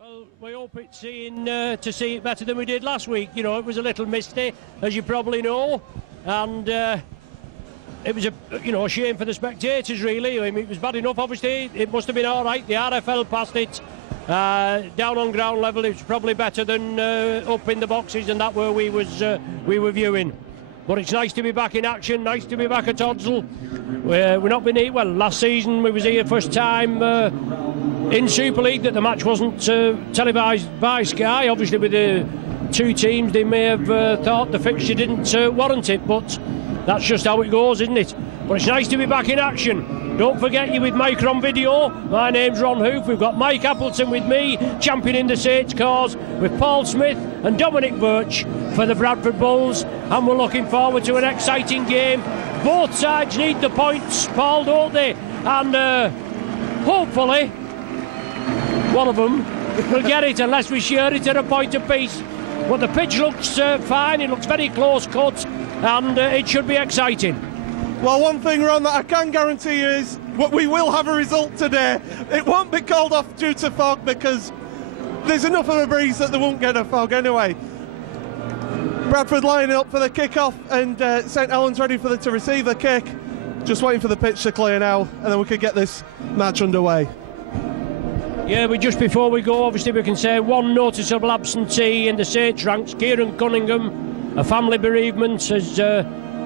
Well, we hope it's to see it better than we did last week. You know, it was a little misty, as you probably know, and it was a shame for the spectators, really. I mean, it was bad enough, obviously. It must have been all right. The RFL passed it down on ground level. It was probably better than up in the boxes, and that where we were viewing. But it's nice to be back in action. Nice to be back at Hodsall. We're not been here. Well, last season we was here first time in Super League that the match wasn't televised by Sky. Obviously, with the two teams, they may have thought the fixture didn't warrant it, but that's just how it goes, isn't it? But it's nice to be back in action. Don't forget, you with Mike on video. My name's Ron Hoof. We've got Mike Appleton with me, championing the Saints cause, with Paul Smith and Dominic Birch for the Bradford Bulls, and we're looking forward to an exciting game. Both sides need the points, Paul, don't they? And hopefully one of them will get it, unless we share it at a point apiece. But the pitch looks fine. It looks very close cut, and it should be exciting. Well, one thing, Ron, that I can guarantee you is we will have a result today. It won't be called off due to fog, because there's enough of a breeze that they won't get a fog anyway. Bradford lining up for the kick-off, and St Helens ready to receive the kick. Just waiting for the pitch to clear now, and then we could get this match underway. Yeah, but just before we go, obviously we can say one noticeable absentee in the Saints ranks. Kieran Cunningham, a family bereavement, has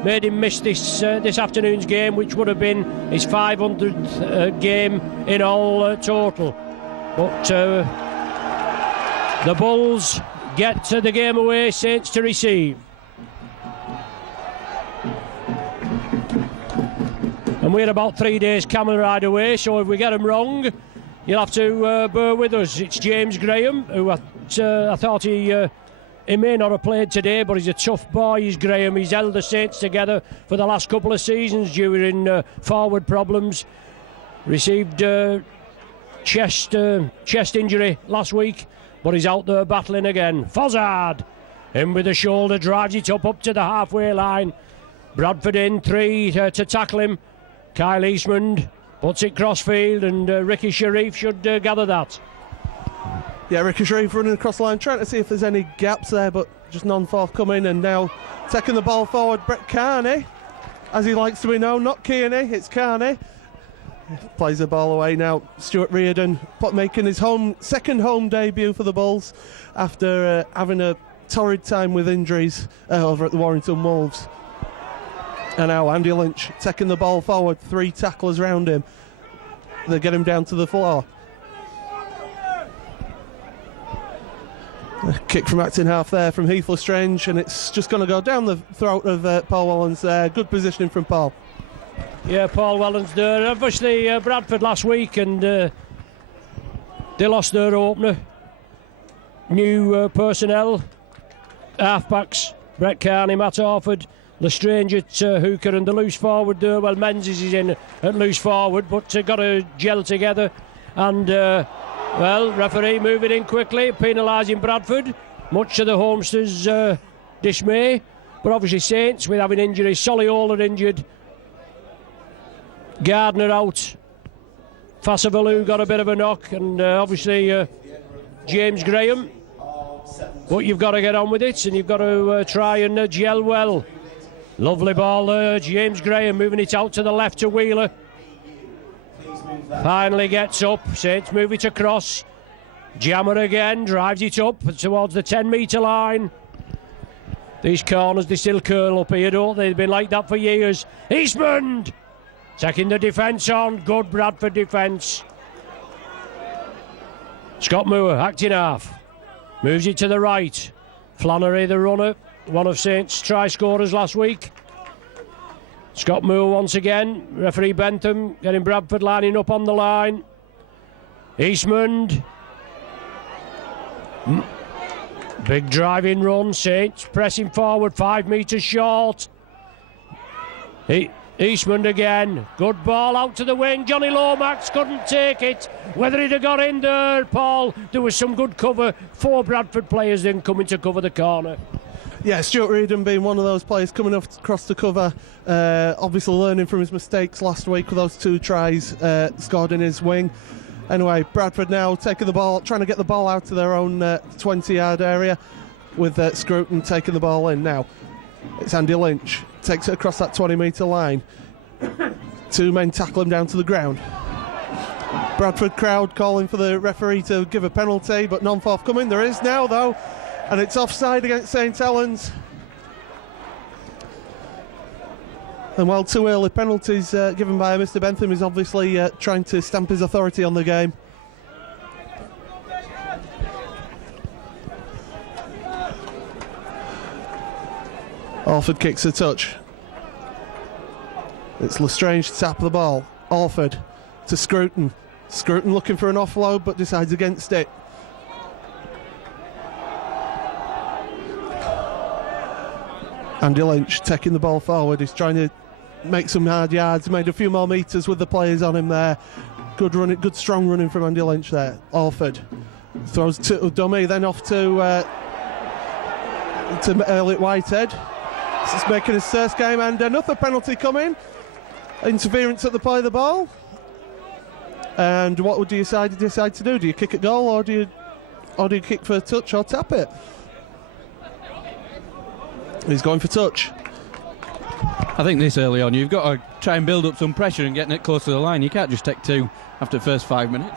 made him miss this afternoon's game, which would have been his 500th game in all total. But the Bulls get the game away, Saints to receive. And we're about 3 days camel ride away, so if we get them wrong, you'll have to bear with us. It's James Graham, who I thought he may not have played today, but he's a tough boy, he's Graham. He's held the Saints together for the last couple of seasons during forward problems. Received chest injury last week, but he's out there battling again. Fozzard, in with the shoulder, drives it up to the halfway line. Bradford in, 3 to tackle him. Kyle Eastman puts it crossfield, and Ricky Sharif should gather that. Yeah, Ricky Sharif running across the line, trying to see if there's any gaps there, but just none forthcoming. And now taking the ball forward, Brett Carney, as he likes to be known, not Kearney, it's Carney. Plays the ball away now. Stuart Reardon making his second home debut for the Bulls after having a torrid time with injuries over at the Warrington Wolves. And now Andy Lynch taking the ball forward, 3 tacklers round him. They get him down to the floor. A kick from acting half there from Heath Lestrange, and it's just going to go down the throat of Paul Wallens there. Good positioning from Paul. Yeah, Paul Wallens there. Obviously Bradford last week, and they lost their opener. New personnel, halfbacks, Brett Carney, Matt Orford, Lestrange at hooker, and the loose forward there. Well, Menzies is in at loose forward, but got to gel together. And well, referee moving in quickly, penalising Bradford, much to the Homestead's dismay. But obviously Saints, with having injuries, Soliola injured, Gardner out, Fassavalu got a bit of a knock, and obviously James Graham. But you've got to get on with it, and you've got to try and gel well. Lovely ball there, James Graham moving it out to the left to Wheeler. Finally gets up, Saints move it across. Jammer again, drives it up towards the 10-metre line. These corners, they still curl up here, don't they? They've been like that for years. Eastman taking the defence on, good Bradford defence. Scott Moore, acting half, moves it to the right. Flannery, the runner, one of Saints' try scorers last week. Scott Moore once again, referee Bentham getting Bradford lining up on the line. Eastman, big driving run, Saints pressing forward, 5 metres short. Eastman again, good ball out to the wing. Johnny Lomax couldn't take it. Whether he'd have got in there, Paul, there was some good cover. 4 Bradford players then coming to cover the corner. Yeah, Stuart Reardon being one of those players coming up across the cover, obviously learning from his mistakes last week with those 2 tries scored in his wing. Anyway, Bradford now taking the ball, trying to get the ball out to their own 20-yard area, with Scruton taking the ball in. Now it's Andy Lynch, takes it across that 20-metre line. 2 men tackle him down to the ground. Bradford crowd calling for the referee to give a penalty, but none forthcoming. There is now, though, and it's offside against St Helens. And while 2 early penalties given by Mr Bentham, is obviously trying to stamp his authority on the game. Orford kicks a touch. It's Lestrange to tap the ball. Orford to Scruton. Scruton looking for an offload but decides against it. Andy Lynch taking the ball forward. He's trying to make some hard yards. Made a few more metres with the players on him there. Good running, good strong running from Andy Lynch there. Orford throws to dummy, then off to Elliot Whitehead. This is making his first game, and another penalty coming. Interference at the play of the ball. And what would you decide to do? Do you kick at goal, or do you kick for a touch or tap it? He's going for touch. I think this early on, you've got to try and build up some pressure and getting it close to the line. You can't just take 2 after the first 5 minutes.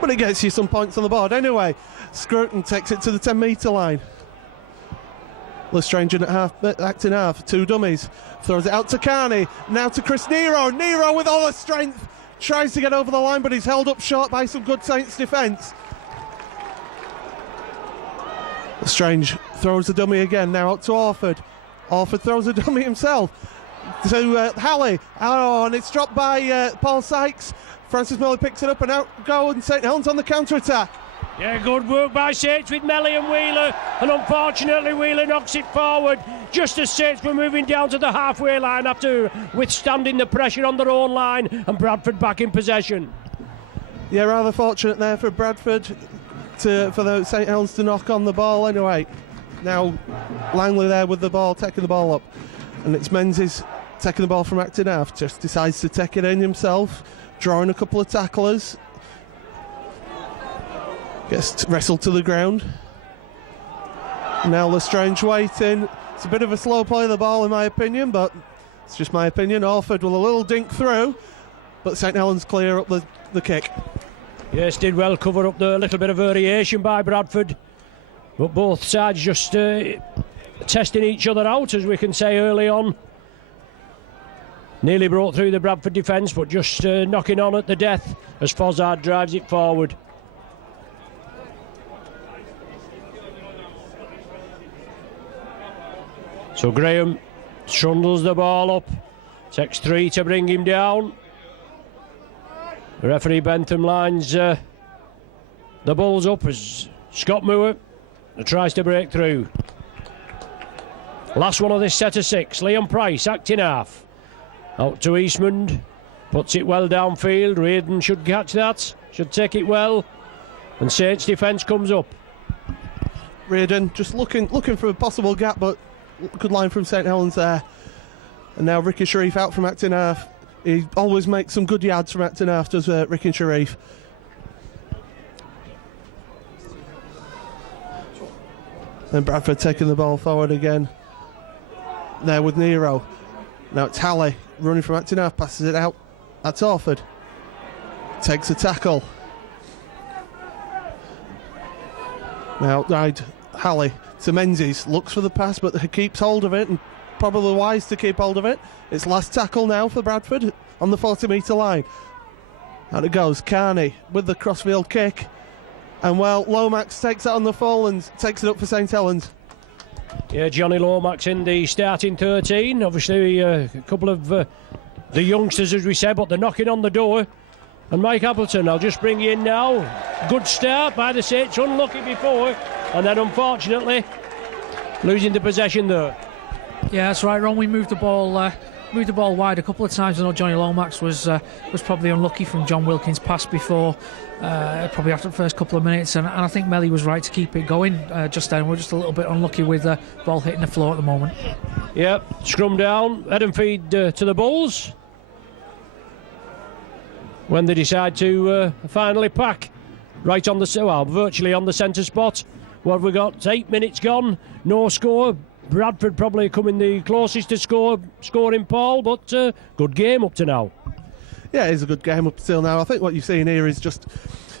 But it gets you some points on the board. Anyway, Scruton takes it to the 10-metre line. Lestrange acting half, 2 dummies. Throws it out to Carney. Now to Chris Nero. Nero with all the strength. Tries to get over the line, but he's held up short by some good Saints defence. Lestrange throws the dummy again. Now out to Orford. Orford throws a dummy himself to Halley. Oh, and it's dropped by Paul Sykes. Francis Melly picks it up, and out go, and St Helens on the counter-attack. Yeah, good work by Saints with Melly and Wheeler, and unfortunately Wheeler knocks it forward just as Saints were moving down to the halfway line after withstanding the pressure on their own line, and Bradford back in possession. Yeah, rather fortunate there for Bradford for the St Helens to knock on the ball. Anyway, now Langley there with the ball, taking the ball up, and it's Menzies taking the ball from acting half, just decides to take it in himself, drawing a couple of tacklers. Gets wrestled to the ground. Now Lestrange waiting. It's a bit of a slow play of the ball in my opinion, but it's just my opinion. Orford with a little dink through, but St Helens clear up the kick. Yes, did well cover up the little bit of variation by Bradford, but both sides just testing each other out, as we can say early on. Nearly brought through the Bradford defence, but just knocking on at the death as Fozzard drives it forward. So Graham trundles the ball up, takes 3 to bring him down. The referee Bentham lines the Bulls up as Scott Moore tries to break through. Last one of this set of 6, Liam Price acting half. Out to Eastmond, puts it well downfield. Reardon should catch that, should take it well, and Saints defence comes up. Reardon just looking for a possible gap, but good line from St Helens there. And now Ricky Sharif out from acting half. He always makes some good yards from acting half, does Ricky Sharif. Then Bradford taking the ball forward again. There with Nero. Now it's Halley running from acting half, passes it out. That's Orford. Takes a tackle. Now outside Halley to Menzies, looks for the pass but keeps hold of it, and probably wise to keep hold of it. It's last tackle now for Bradford on the 40-metre line. Out it goes, Carney with the crossfield kick, and well, Lomax takes that on the full and takes it up for St Helens. Yeah, Johnny Lomax in the starting 13. Obviously a couple of the youngsters, as we said, but they're knocking on the door. And Mike Appleton, I'll just bring you in now. Good start by the Saints, unlucky before, and then unfortunately losing the possession there. Yeah, that's right, Ron. We moved the ball wide a couple of times. I know Johnny Lomax was probably unlucky from John Wilkins' pass before, probably after the first couple of minutes, and I think Melly was right to keep it going just then. We're just a little bit unlucky with the ball hitting the floor at the moment. Yep, scrum down, head and feed to the Bulls. when they decide to finally pack right on virtually on the centre spot. What have we got? 8 minutes gone, no score. Bradford probably coming the closest to scoring, Paul, but good game up to now. Yeah, it is a good game up till now. I think what you're seeing here is just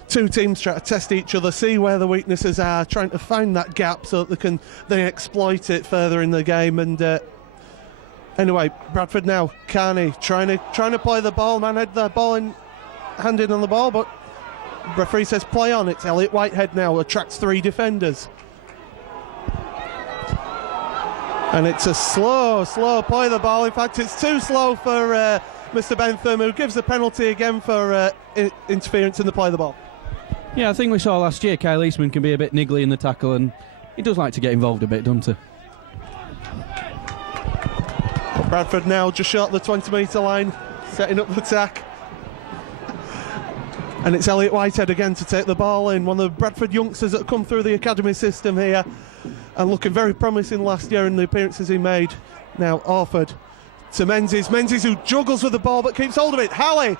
two teams trying to test each other, see where the weaknesses are, trying to find that gap so that they can then exploit it further in the game. And anyway, Bradford now, Carney trying to play the ball, had the ball in, hand in on the ball, but referee says play on. It's Elliot Whitehead now, attracts 3 defenders. And it's a slow play the ball. In fact, it's too slow for Mr. Bentham, who gives a penalty again for interference in the play of the ball. Yeah, I think we saw last year Kyle Eastman can be a bit niggly in the tackle, and he does like to get involved a bit, doesn't he? Bradford now just short of the 20-metre line, setting up the attack. And it's Elliot Whitehead again to take the ball in. One of the Bradford youngsters that have come through the academy system here and looking very promising last year in the appearances he made. Now Orford to Menzies. Menzies who juggles with the ball but keeps hold of it. Halley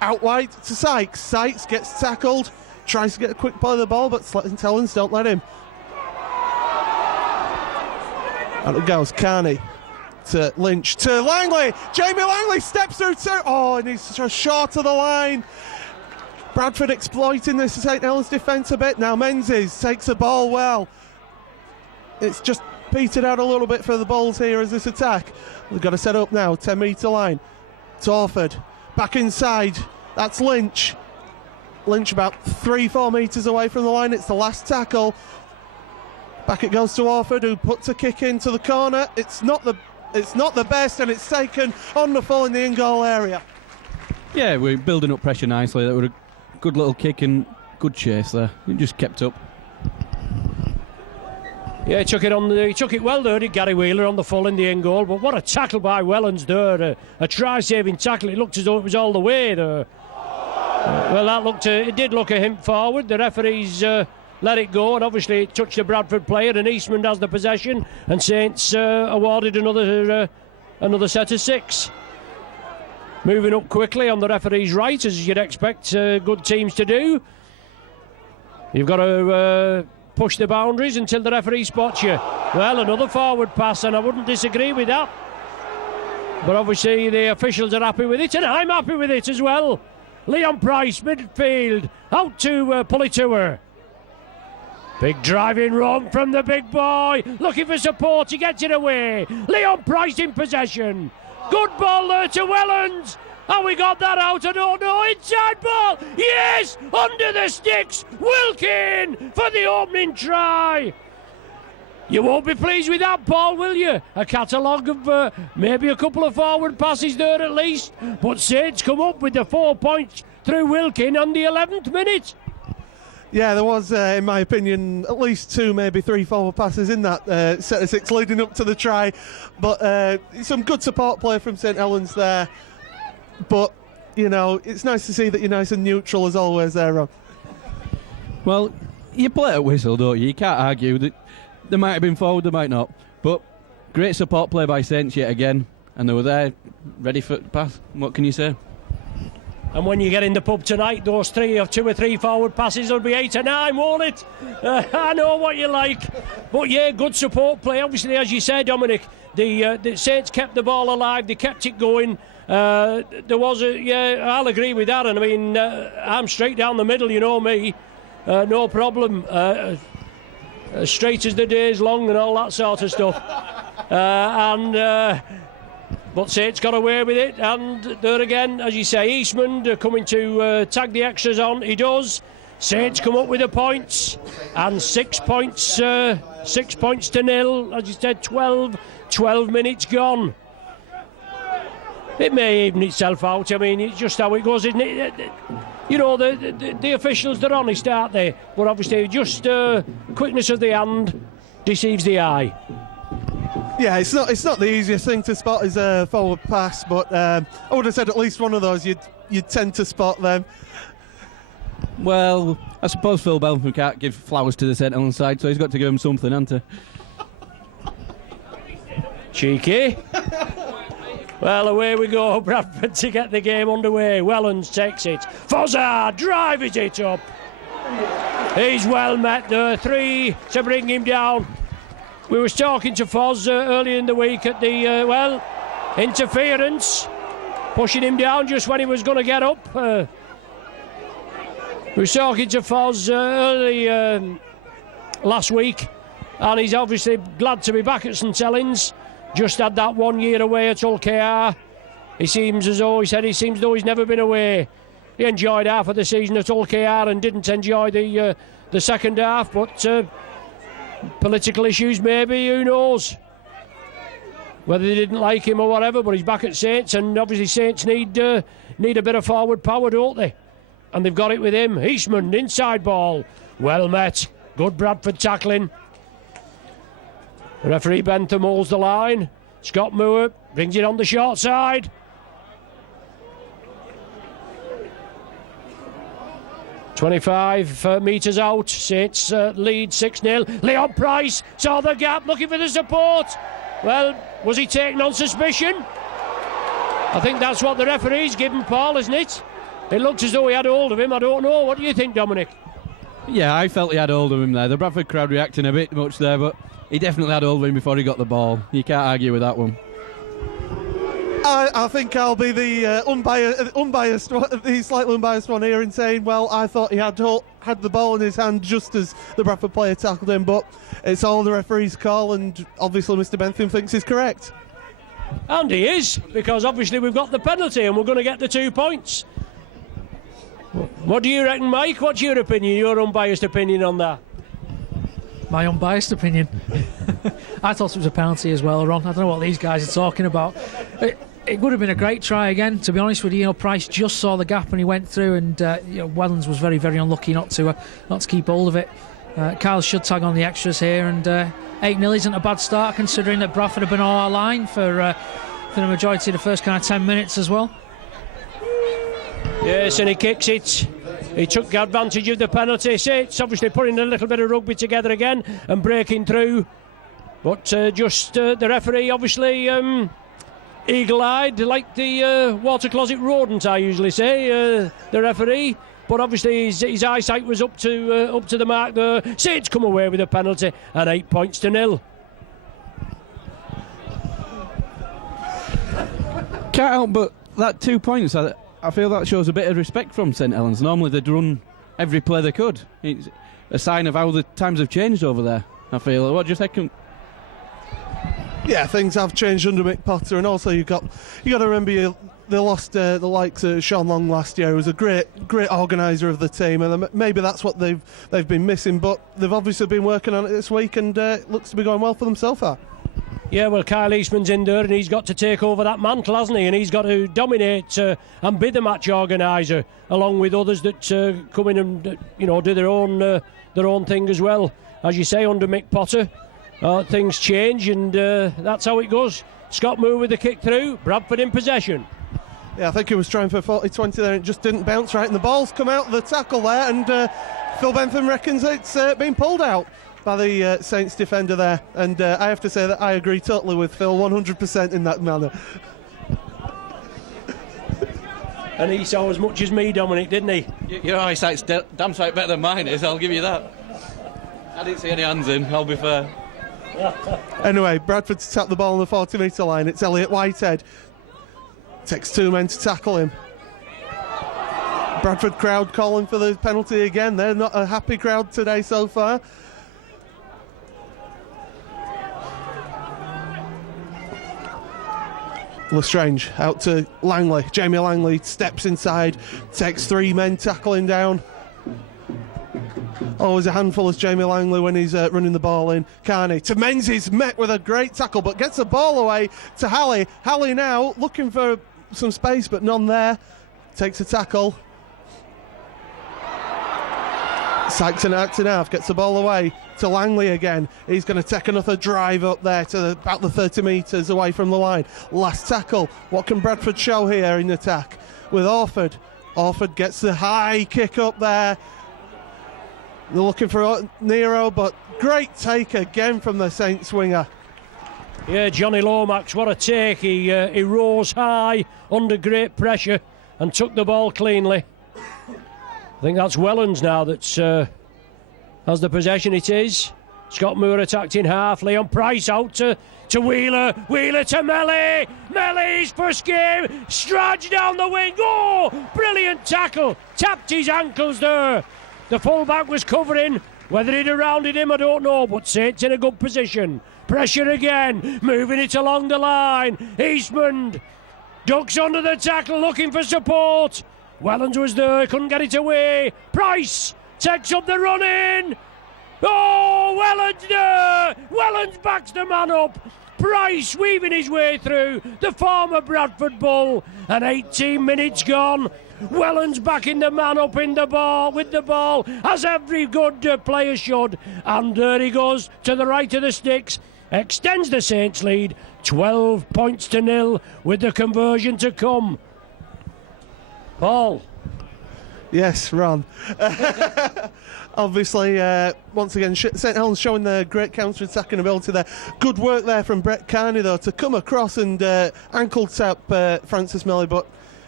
out wide to Sykes. Sykes gets tackled, tries to get a quick play of the ball, but Helens don't let him. And it goes Carney to Lynch to Langley. Jamie Langley steps through and he's just short of the line. Bradford exploiting this to St Helens defence a bit. Now Menzies takes the ball well. It's just petered out a little bit for the Bulls here as this attack. They've got to set up now, 10-metre line. Torford back inside. That's Lynch. Lynch about 3-4 metres away from the line. It's the last tackle. Back it goes to Orford, who puts a kick into the corner. It's not the best, and it's taken on the full in the in-goal area. Yeah, we're building up pressure nicely. That was a good little kick and good chase there. It just kept up. Yeah, he took it well there, did Gary Wheeler on the full in the end goal. But what a tackle by Wellens there, a try-saving tackle. It looked as though it was all the way there. Well, it did look a hint forward. The referees let it go, and obviously it touched the Bradford player, and Eastman has the possession, and Saints awarded another set of 6. Moving up quickly on the referee's right, as you'd expect good teams to do. You've got to push the boundaries until the referee spots you. Well, another forward pass, and I wouldn't disagree with that. But obviously the officials are happy with it, and I'm happy with it as well. Leon Price, midfield, out to Politour. Big driving run from the big boy, looking for support, he gets it away. Leon Price in possession. Good ball there to Wellens. And we got that out, I don't know. Inside ball, yes, under the sticks. Wilkin for the opening try. You won't be pleased with that, Paul, will you? A catalogue of maybe a couple of forward passes there at least. But Saints come up with the 4 points through Wilkin on the 11th minute. Yeah, there was, in my opinion, at least 2, maybe 3 forward passes in that set of 6 leading up to the try. But some good support play from St Helens there. But, you know, it's nice to see that you're nice and neutral as always there, Ron. Well, you play a whistle, don't you? You can't argue that they might have been forward, they might not. But great support play by Saints yet again. And they were there, ready for the pass. What can you say? And when you get in the pub tonight, those 2 or 3 forward passes will be 8 or 9, won't it? I know what you like. But yeah, good support play. Obviously, as you said, Dominic, the Saints kept the ball alive, they kept it going. There was I'll agree with that. And I mean, I'm straight down the middle, you know me. No problem. Straight as the day's long and all that sort of stuff. But Saints got away with it, and there again, as you say, Eastman coming to tag the extras on. He does. Saints come up with the points, and 6 points. 6 points to 0. As you said, 12 minutes gone. It may even itself out. I mean, it's just how it goes, isn't it? You know, the officials, they're honest, aren't they? But obviously, just quickness of the hand deceives the eye. Yeah, it's not the easiest thing to spot is a forward pass, but I would have said at least one of those you'd tend to spot them. Well, I suppose Phil Belford can't give flowers to the St Helens side, so he's got to give him something, hasn't he? Cheeky. Well, away we go, Bradford to get the game underway. Helens takes it. Fozza drives it up. He's well met there. 3 to bring him down. We was talking to Foz earlier in the week at the, interference. Pushing him down just when he was going to get up. We was talking to Foz early last week, and he's obviously glad to be back at St Helens. Just had that 1 year away at Hull KR. He seems as though he's never been away. He enjoyed half of the season at Hull KR and didn't enjoy the second half, but political issues maybe, who knows? Whether they didn't like him or whatever, but he's back at Saints, and obviously Saints need a bit of forward power, don't they? And they've got it with him. Eastman, inside ball. Well met. Good Bradford tackling. Referee Bentham holds the line. Scott Moore brings it on the short side. "25 metres out. Saints lead 6-0. Leon Price saw the gap, looking for the support. Well, was he taken on suspicion? I think that's what the referee's given Paul, isn't it? It looks as though he had hold of him. I don't know. What do you think, Dominic? Yeah, I felt he had hold of him there. The Bradford crowd reacting a bit much there, but he definitely had hold of him before he got the ball. You can't argue with that one. I think I'll be the slightly unbiased one here in saying, well, I thought he had the ball in his hand just as the Bradford player tackled him, but it's all the referee's call, and obviously Mr Bentham thinks he's correct. And he is, because obviously we've got the penalty and we're going to get the 2 points. What do you reckon, Mike? What's your opinion, your unbiased opinion on that? My unbiased opinion. I thought it was a penalty as well, Ron. I don't know what these guys are talking about. It would have been a great try again, to be honest with you. Price just saw the gap and he went through, and Helens was very, very unlucky not to keep hold of it. Kyle should tag on the extras here, and 8-0 isn't a bad start considering that Bradford have been on our line for the majority of the first kind of 10 minutes as well. Yes, and he kicks it. He took advantage of the penalty. It's obviously putting a little bit of rugby together again and breaking through. But the referee obviously eagle-eyed, like the water closet rodent, I usually say, the referee. But obviously his eyesight was up to the mark there. Saints come away with a penalty and 8 points to 0. Can't help but that 2 points. I feel that shows a bit of respect from St Helens. Normally they'd run every play they could. It's a sign of how the times have changed over there, I feel. What do you think? Yeah, things have changed under Mick Potter, and also you got to remember they lost the likes of Sean Long last year, who was a great organiser of the team, and maybe that's what they've been missing. But they've obviously been working on it this week, and it looks to be going well for them so far. Yeah, well, Kyle Eastman's in there, and he's got to take over that mantle, hasn't he? And he's got to dominate and be the match organiser, along with others that come in and do their own thing as well. As you say, under Mick Potter, things change, and that's how it goes. Scott Moore with the kick through, Bradford in possession. Yeah, I think he was trying for 40-20 there, and it just didn't bounce right, and the ball's come out of the tackle there, and Phil Bentham reckons it's been pulled out by the Saints defender there, and I have to say that I agree totally with Phil, 100% in that manner. And he saw as much as me, Dominic, didn't he? Your eyesight's damn sight better than mine is, I'll give you that. I didn't see any hands in, I'll be fair. Anyway, Bradford to tap the ball on the 40-metre line. It's Elliot Whitehead. Takes 2 men to tackle him. Bradford crowd calling for the penalty again. They're not a happy crowd today so far. Lestrange out to Langley. Jamie Langley steps inside, takes 3 men tackling down. Always a handful is Jamie Langley when he's running the ball in. Carney to Menzies, met with a great tackle, but gets the ball away to Halley. Halley now looking for some space, but none there. Takes a tackle. Saxon acting half, gets the ball away to Langley again. He's going to take another drive up there to about the 30 metres away from the line. Last tackle. What can Bradford show here in attack with Orford? Orford gets the high kick up there. They're looking for Nero, but great take again from the Saints winger. Yeah, Johnny Lomax, what a take. He rose high under great pressure and took the ball cleanly. I think that's Wellens now that's has the possession. It is. Scott Moore attacked in half. Leon Price out to Wheeler. Wheeler to Melly. Melly's first game. Stradge down the wing. Oh, brilliant tackle. Tapped his ankles there. The fullback was covering. Whether he'd have rounded him, I don't know, but Saints in a good position. Pressure again, moving it along the line. Eastman ducks under the tackle, looking for support. Wellens was there, couldn't get it away. Price takes up the run in. Oh, Wellens there. Wellens backs the man up. Price weaving his way through, the former Bradford Bull, and 18 minutes gone. Wellens backing the man up in the ball with the ball, as every good player should. And there he goes to the right of the sticks, extends the Saints lead, 12 points to 0 with the conversion to come. Paul. Yes, Ron. Obviously, once again, St Helens showing their great counter-attacking ability there. Good work there from Brett Carney, though, to come across and ankle tap Francis Melly, but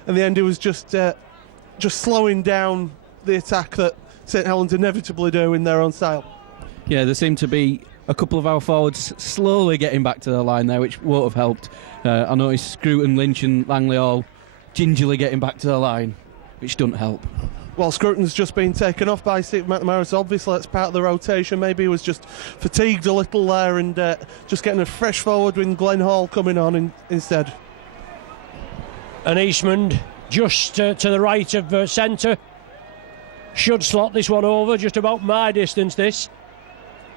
in the end he was just slowing down the attack that St Helens inevitably do in their own style. Yeah, there seemed to be a couple of our forwards slowly getting back to the line there, which won't have helped. I noticed Scruton, Lynch and Langley all gingerly getting back to the line, which doesn't help. Well, Scruton's just been taken off by Steve McNamara, so obviously that's part of the rotation. Maybe he was just fatigued a little there and just getting a fresh forward with Glenn Hall coming on instead. And Eastman just to the right of centre. Should slot this one over, just about my distance this.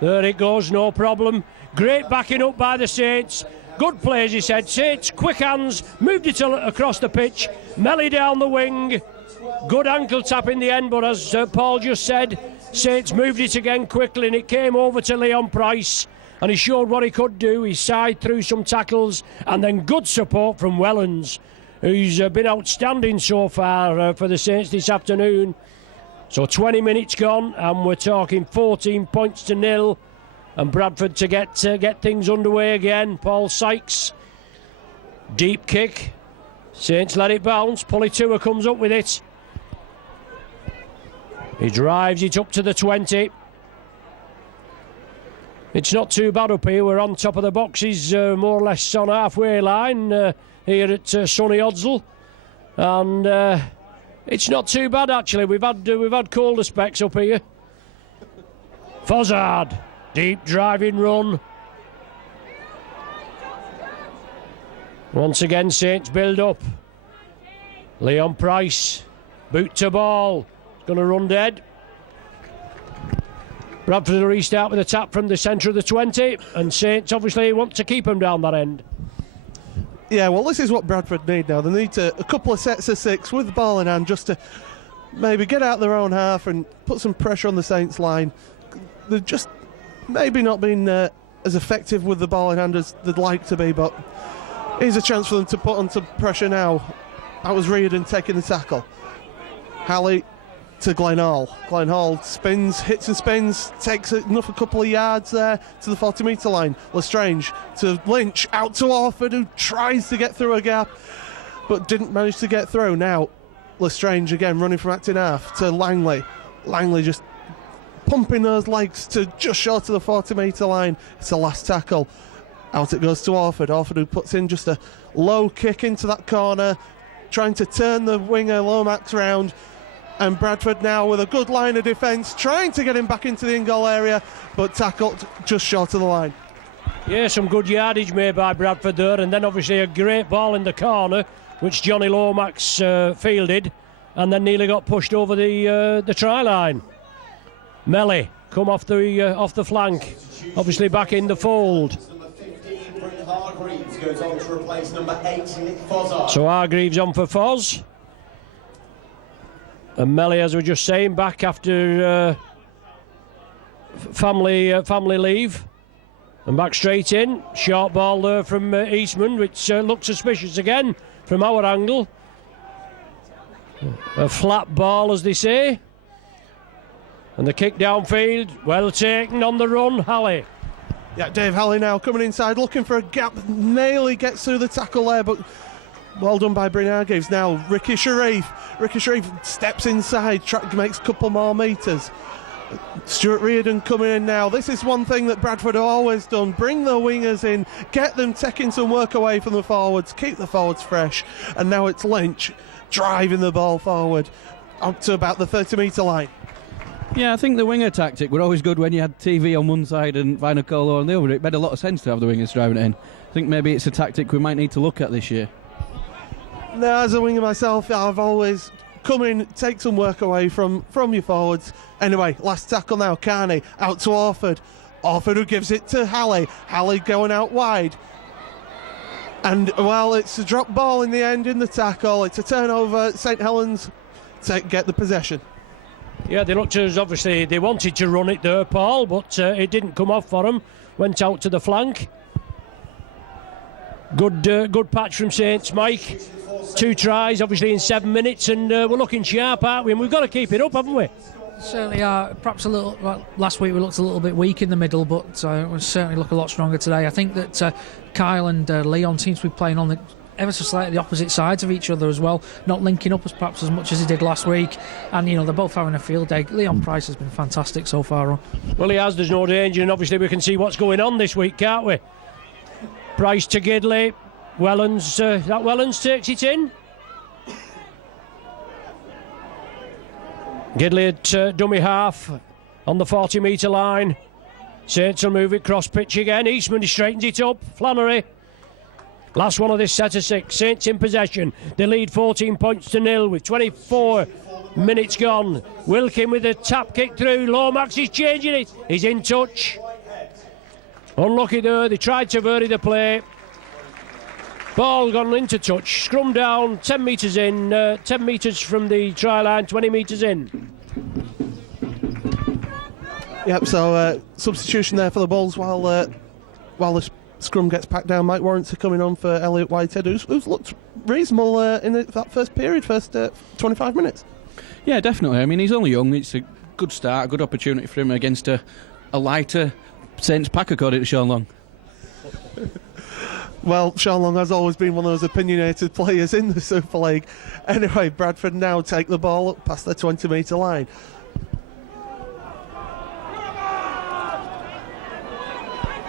There it goes, no problem. Great backing up by the Saints. Good play, as he said. Saints, quick hands, moved it across the pitch. Melly down the wing. Good ankle tap in the end, but as Paul just said, Saints moved it again quickly and it came over to Leon Price and he showed what he could do. He sided through some tackles and then good support from Wellens, who's been outstanding so far for the Saints this afternoon. So 20 minutes gone and we're talking 14 points to 0 and Bradford to get things underway again. Paul Sykes, deep kick. Saints let it bounce. Pulitua comes up with it. He drives it up to the 20. It's not too bad up here. We're on top of the boxes, more or less on halfway line here at Sonny Odsall, and it's not too bad actually. We've had colder specs up here. Fozzard, deep driving run. Once again, Saints build up. Leon Price, boot to ball. Going to run dead. Bradford will restart with a tap from the centre of the 20, and Saints obviously want to keep them down that end. Yeah, well, this is what Bradford need now. They need a couple of sets of 6 with the ball in hand just to maybe get out their own half and put some pressure on the Saints line. They've just maybe not been as effective with the ball in hand as they'd like to be, but here's a chance for them to put on some pressure now. That was Reardon taking the tackle. Halley to Glenn Hall. Glenn Hall spins, hits and spins, takes a couple of yards there to the 40-metre line. Lestrange to Lynch, out to Orford, who tries to get through a gap but didn't manage to get through. Now Lestrange again running from acting half to Langley. Langley just pumping those legs to just short of the 40-metre line. It's the last tackle. Out it goes to Orford. Orford who puts in just a low kick into that corner, trying to turn the winger Lomax round. And Bradford now with a good line of defence, trying to get him back into the in-goal area, but tackled just short of the line. Yeah, some good yardage made by Bradford there, and then obviously a great ball in the corner, which Johnny Lomax fielded, and then nearly got pushed over the try line. Melly come off the flank, obviously back in the fold. Hargreaves goes on to replace number 8, Nick Fozzard. So Hargreaves on for Foz. And Melly, as we were just saying, back after family leave. And back straight in. Short ball there from Eastman, which looked suspicious again from our angle. A flat ball, as they say. And the kick downfield, well taken on the run, Halley. Yeah, Dave Halley now coming inside, looking for a gap. Nearly gets through the tackle there, but well done by Bryn Hargreaves. Now Ricky Sharif. Ricky Sharif steps inside, makes a couple more metres. Stuart Reardon coming in now. This is one thing that Bradford have always done. Bring the wingers in, get them taking some work away from the forwards, keep the forwards fresh. And now it's Lynch driving the ball forward up to about the 30-metre line. Yeah, I think the winger tactic were always good when you had TV on one side and Vinacolo on the other. It made a lot of sense to have the wingers driving it in. I think maybe it's a tactic we might need to look at this year. Now, as a winger myself, I've always come in, take some work away from your forwards. Anyway, last tackle now, Carney out to Orford. Orford who gives it to Halley. Halley going out wide. And, well, it's a drop ball in the end in the tackle. It's a turnover. St Helens get the possession. Yeah, they looked as obviously they wanted to run it there, Paul, but it didn't come off for them. Went out to the flank. Good patch from Saints, Mike. 2 tries, obviously, in 7 minutes, and we're looking sharp, aren't we? And we've got to keep it up, haven't we? Certainly are. Perhaps a little. Well, last week we looked a little bit weak in the middle, but we certainly look a lot stronger today. I think that Kyle and Leon seem to be playing on the ever so slightly the opposite sides of each other as well, not linking up as much as he did last week. And they're both having a field day. Leon Price has been fantastic so far on. Well, he has. There's no danger, and obviously we can see what's going on this week, can't we? Price to Gidley. Wellens, that Wellens takes it in. Gidley at dummy half on the 40-metre line. Saints will move it cross pitch again. Eastman, he straightens it up. Flannery. Last one of this set of 6. Saints in possession. They lead 14 points to 0 with 24 minutes gone. Wilkin with a tap kick through. Lomax is changing it. He's in touch. Unlucky there. They tried to vary the play. Ball gone into touch. Scrum down. 10 metres in. 10 metres from the try line. 20 metres in. Yep, so substitution there for the Bulls while the scrum gets packed down. Mike Warranty coming on for Elliot Whitehead, who's looked reasonable in that first period, first 25 minutes. Yeah, definitely. I mean, he's only young. It's a good start, a good opportunity for him against a lighter Saints pack, according to Sean Long. Well, Sean Long has always been one of those opinionated players in the Super League. Anyway, Bradford now take the ball up past their 20-metre line.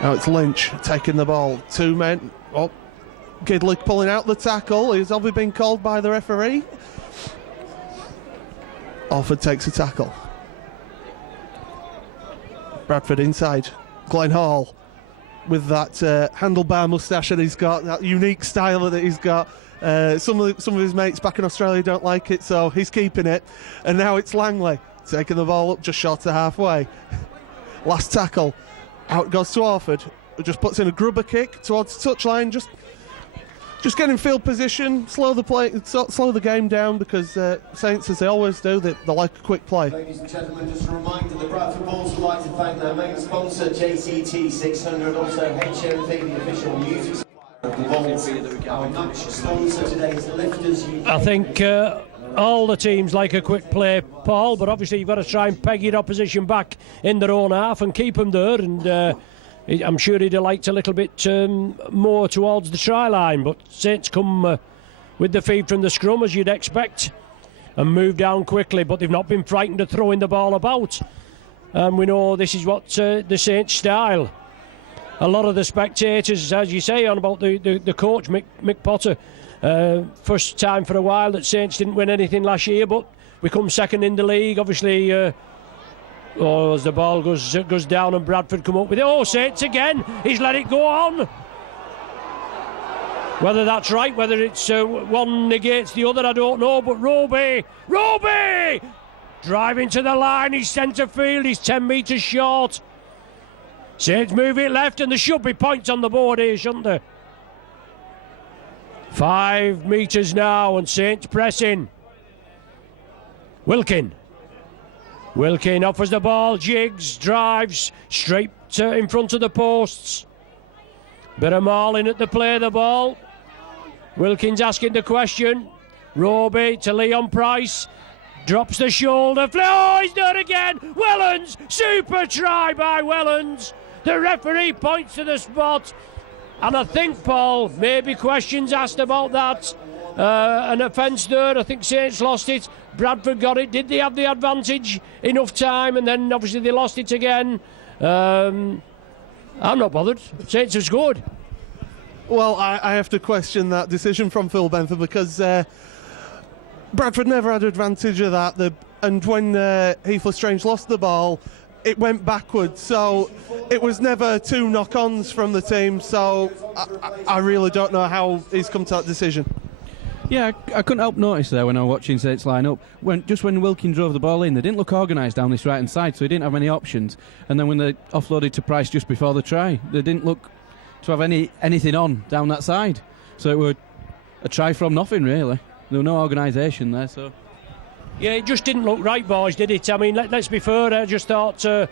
Now it's Lynch taking the ball. 2 men. Oh, Gidley pulling out the tackle. He's obviously been called by the referee. Orford takes a tackle. Bradford inside. Glenn Hall with that handlebar moustache that he's got, that unique style that he's got. Some of his mates back in Australia don't like it, so he's keeping it. And now it's Langley taking the ball up just short of halfway. Last tackle. Out goes to Orford, who just puts in a grubber kick towards the touchline. Just get in field position, slow the game down, because Saints, as they always do, they like a quick play. Ladies and gentlemen, just a reminder, the Bradford Bulls would like to thank their main sponsor, JCT 600, also HMV, the official music supplier of the Bulls. Our match sponsor today is Lifters UK. I think all the teams like a quick play, Paul, but obviously you've got to try and peg your opposition back in their own half and keep them there, and I'm sure he'd have liked a little bit more towards the try line, but Saints come with the feed from the scrum, as you'd expect, and move down quickly, but they've not been frightened of throwing the ball about, and we know this is what the Saints style. A lot of the spectators, as you say, on about the coach, Mick Potter, first time for a while that Saints didn't win anything last year, but we come second in the league, obviously. As the ball goes down and Bradford come up with it. Oh, Saints again. He's let it go on. Whether that's right, whether it's one negates the other, I don't know. But Roby driving to the line. He's centre field. He's 10 metres short. Saints move it left, and there should be points on the board here, shouldn't there? 5 metres now, and Saints pressing. Wilkin offers the ball, jigs, drives straight in front of the posts. Bit of mauling at the play of the ball. Wilkins asking the question. Roby to Leon Price. Drops the shoulder. Oh, he's done again. Wellens. Super try by Wellens. The referee points to the spot. And I think, Paul, maybe questions asked about that. An offence there. I think Saints lost it. Bradford got it. Did they have the advantage enough time? And then obviously they lost it again. I'm not bothered. Saints have scored. Well, I have to question that decision from Phil Bentham because Bradford never had advantage of that. And when Heath Lestrange lost the ball, it went backwards. So it was never two knock-ons from the team. So I really don't know how he's come to that decision. Yeah, I couldn't help notice there when I was watching Saints line up. When Wilkin drove the ball in, they didn't look organised down this right-hand side, so he didn't have any options. And then when they offloaded to Price just before the try, they didn't look to have anything on down that side. So it was a try from nothing, really. There was no organisation there, so... Yeah, it just didn't look right, boys, did it? I mean, let's be fair, I just thought... I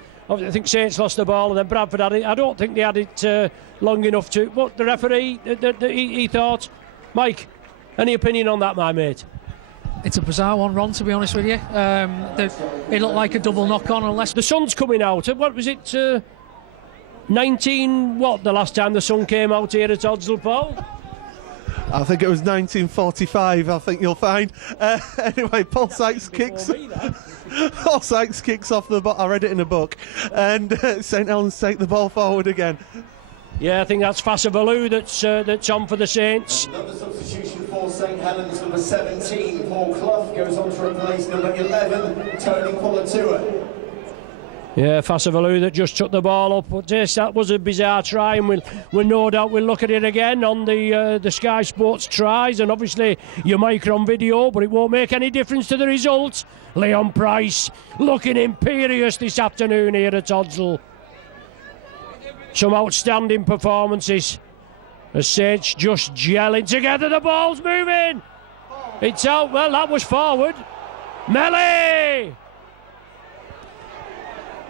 think Saints lost the ball and then Bradford had it. I don't think they had it long enough to... What, the referee, he thought... Mike, any opinion on that, my mate? It's a bizarre one, Ron, to be honest with you. It looked like a double knock-on unless... The sun's coming out. What was it... 19... What, the last time the sun came out here at Oddsall, Paul? I think it was 1945, I think you'll find. Anyway, Paul Sykes kicks... Paul Sykes kicks off the ball. I read it in a book. And St Helens take the ball forward again. Yeah, I think that's Fassavalu that's on for the Saints. Another substitution for St Helens, number 17, Paul Clough, goes on to replace number 11, Tony Polatua. Yeah, Fassavalu that just took the ball up. But yes, that was a bizarre try, and we'll no doubt we'll look at it again on the Sky Sports tries, and obviously your micron video, but it won't make any difference to the result. Leon Price looking imperious this afternoon here at Oddsall. Some outstanding performances. The Saints just gelling together. The ball's moving. It's out. Well, that was forward. Melee.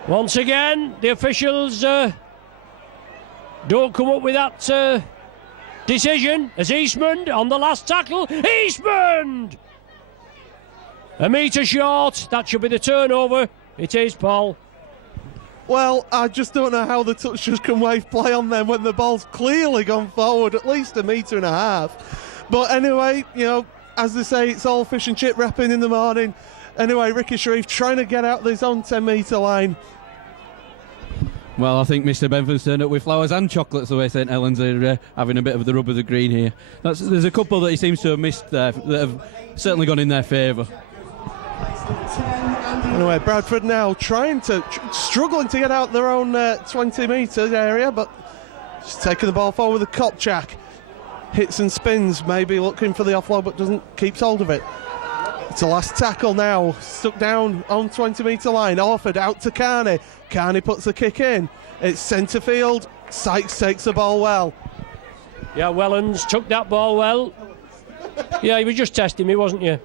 Once again, the officials don't come up with that decision. As Eastman on the last tackle. Eastman! A metre short. That should be the turnover. It is, Paul. Well, I just don't know how the touchers can wave play on them when the ball's clearly gone forward at least 1.5 metres. But anyway, you know, as they say, it's all fish and chip wrapping in the morning. Anyway, Ricky Sharif trying to get out this own 10-metre line. Well, I think Mr. Benford's turned up with flowers and chocolates the way St Helens are having a bit of the rub of the green here. There's a couple that he seems to have missed there that have certainly gone in their favour. Anyway, Bradford now struggling to get out their own 20 metres area, but just taking the ball forward with Kopchak. Hits and spins, maybe looking for the offload, but keeps hold of it. It's a last tackle now, stuck down on 20-metre line. Orford out to Carney. Carney puts the kick in. It's centre field. Sykes takes the ball well. Yeah, Wellens took that ball well. Yeah, he was just testing me, wasn't you?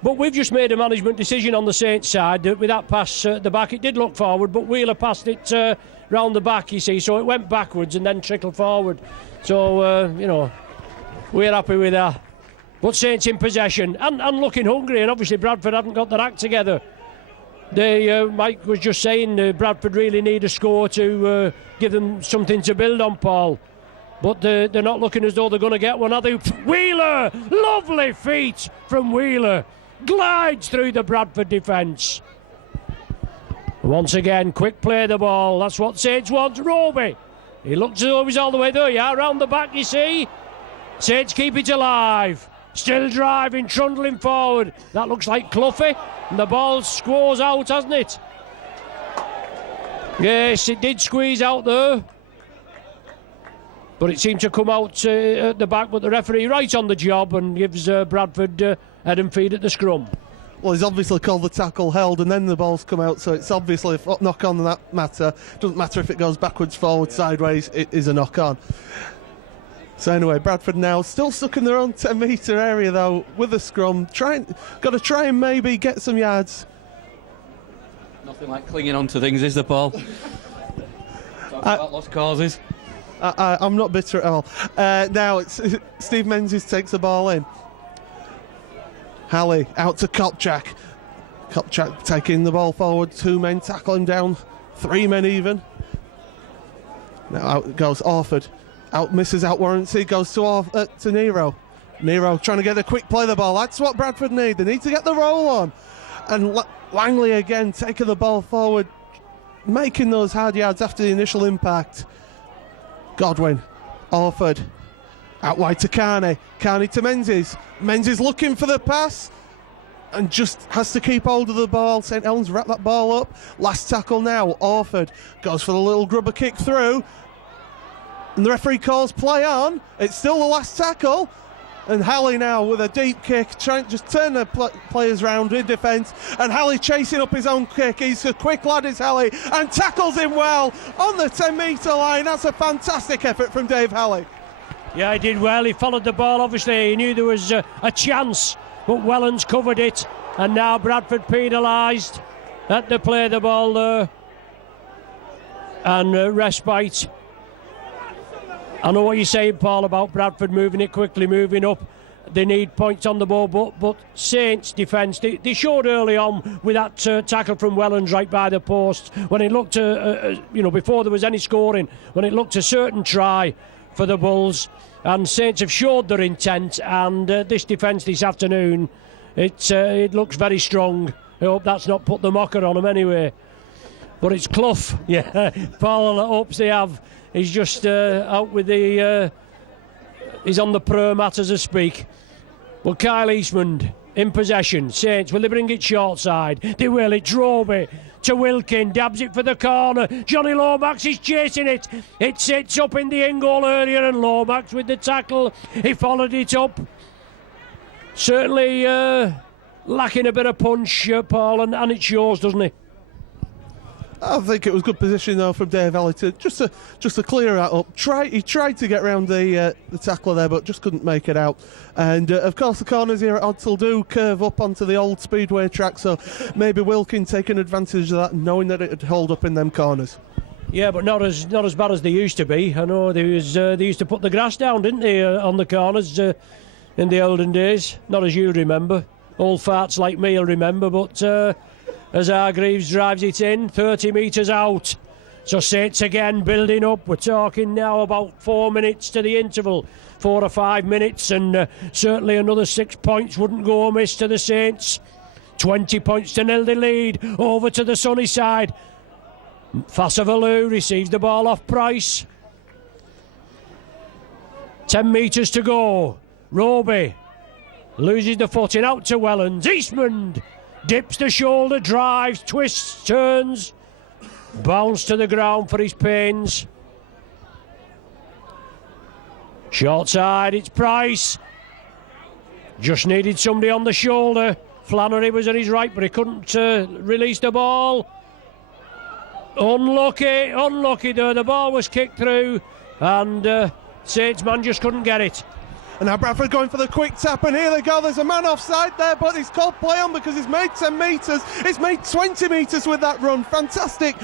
But we've just made a management decision on the Saints side with that pass at the back. It did look forward, but Wheeler passed it round the back, you see, so it went backwards and then trickled forward. So, we're happy with that. But Saints in possession and looking hungry, and obviously Bradford hadn't got their act together. Mike was just saying Bradford really need a score to give them something to build on, Paul. But they're not looking as though they're going to get one, are they? Wheeler! Lovely feet from Wheeler. Glides through the Bradford defence. Once again, quick play the ball. That's what Saints want. Roby. He looked as though he was all the way there, yeah? Around the back, you see? Saints keep it alive. Still driving, trundling forward. That looks like Cloughie. And the ball squoze out, hasn't it? Yes, it did squeeze out there. But it seemed to come out at the back, but the referee right on the job and gives Bradford head and feet at the scrum. Well, he's obviously called the tackle held and then the ball's come out, so it's obviously a knock-on that matter. Doesn't matter if it goes backwards, forward, sideways, it is a knock-on. So anyway, Bradford now still stuck in their own 10-metre area though with the scrum. Got to try and maybe get some yards. Nothing like clinging on to things, is there, Paul? Talk about lost causes. I'm not bitter at all. Now it's Steve Menzies takes the ball in. Halley out to Kopchak. Kopchak taking the ball forward. 2 men tackle him down. 3 men even. Now out goes Orford. Out misses out Warranty, goes to Nero. Nero trying to get a quick play of the ball. That's what Bradford need. They need to get the roll on. And Langley again taking the ball forward, making those hard yards after the initial impact. Godwin, Orford, out wide to Carney. Carney to Menzies. Menzies looking for the pass and just has to keep hold of the ball. St Helens wrap that ball up. Last tackle now. Orford goes for the little grubber kick through. And the referee calls play on. It's still the last tackle. And Halley now with a deep kick, trying to just turn the players round in defence. And Halley chasing up his own kick. He's a quick lad, is Halley, and tackles him well on the 10-metre line. That's a fantastic effort from Dave Halley. Yeah, he did well. He followed the ball, obviously. He knew there was a chance, but Wellens covered it. And now Bradford penalised at the play of the ball there. And respite. I know what you're saying, Paul, about Bradford moving it quickly, moving up. They need points on the ball, but Saints' defence, they showed early on with that tackle from Wellens right by the post, when it looked before there was any scoring, when it looked a certain try for the Bulls, and Saints have showed their intent, and this defence this afternoon, it looks very strong. I hope that's not put the mocker on them anyway. But it's Clough, yeah, Paul hopes they have. He's just out with the... he's on the prayer mat as I speak. Well, Kyle Eastman in possession. Saints, will they bring it short side? They will. It drove it to Wilkin. Dabs it for the corner. Johnny Lomax is chasing it. It sits up in the in goal earlier, and Lomax with the tackle. He followed it up. Certainly lacking a bit of punch, Paul, and it shows, doesn't he? I think it was good position though from Dave Halley to just to clear that up. He tried to get around the tackler there, but just couldn't make it out. And of course the corners here at Odsall do curve up onto the old speedway track, so maybe Wilkin taking advantage of that, knowing that it would hold up in them corners. Yeah, but not as bad as they used to be. I know they used to put the grass down, didn't they, on the corners in the olden days. Not as you remember. Old farts like me will remember, but. As Hargreaves drives it in, 30 metres out. So Saints again building up. We're talking now about 4 minutes to the interval, 4 or 5 minutes, and certainly another 6 points wouldn't go amiss to the Saints. 20 points to nil the lead, over to the sunny side. Fassavalu receives the ball off Price. 10 metres to go. Roby loses the footing, out to Wellens. Eastman dips the shoulder, drives, twists, turns, bounce to the ground for his pains. Short side, it's Price. Just needed somebody on the shoulder. Flannery was at his right, but he couldn't release the ball. Unlucky though. The ball was kicked through, and Saints man just couldn't get it. And now Bradford going for the quick tap, and here they go. There's a man offside there, but he's called play on because he's made 10 metres. He's made 20 metres with that run. Fantastic.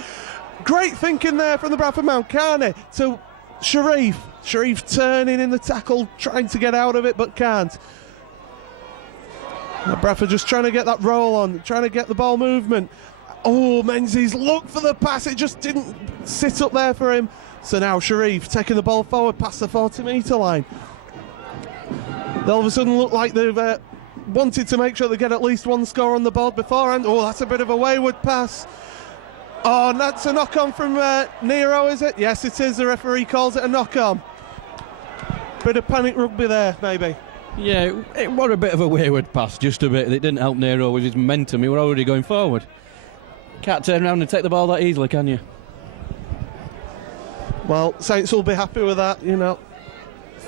Great thinking there from the Bradford Mount. Carney to Sharif. Sharif turning in the tackle, trying to get out of it, but can't. Now Bradford just trying to get that roll on, trying to get the ball movement. Oh, Menzies looked for the pass. It just didn't sit up there for him. So now Sharif taking the ball forward past the 40-metre line. They all of a sudden look like they've wanted to make sure they get at least one score on the board beforehand. Oh, that's a bit of a wayward pass. Oh, and that's a knock-on from Nero, is it? Yes, it is. The referee calls it a knock-on. Bit of panic rugby there, maybe. Yeah, it was a bit of a wayward pass, just a bit. It didn't help Nero with his momentum. He were already going forward. Can't turn around and take the ball that easily, can you? Well, Saints will be happy with that, you know.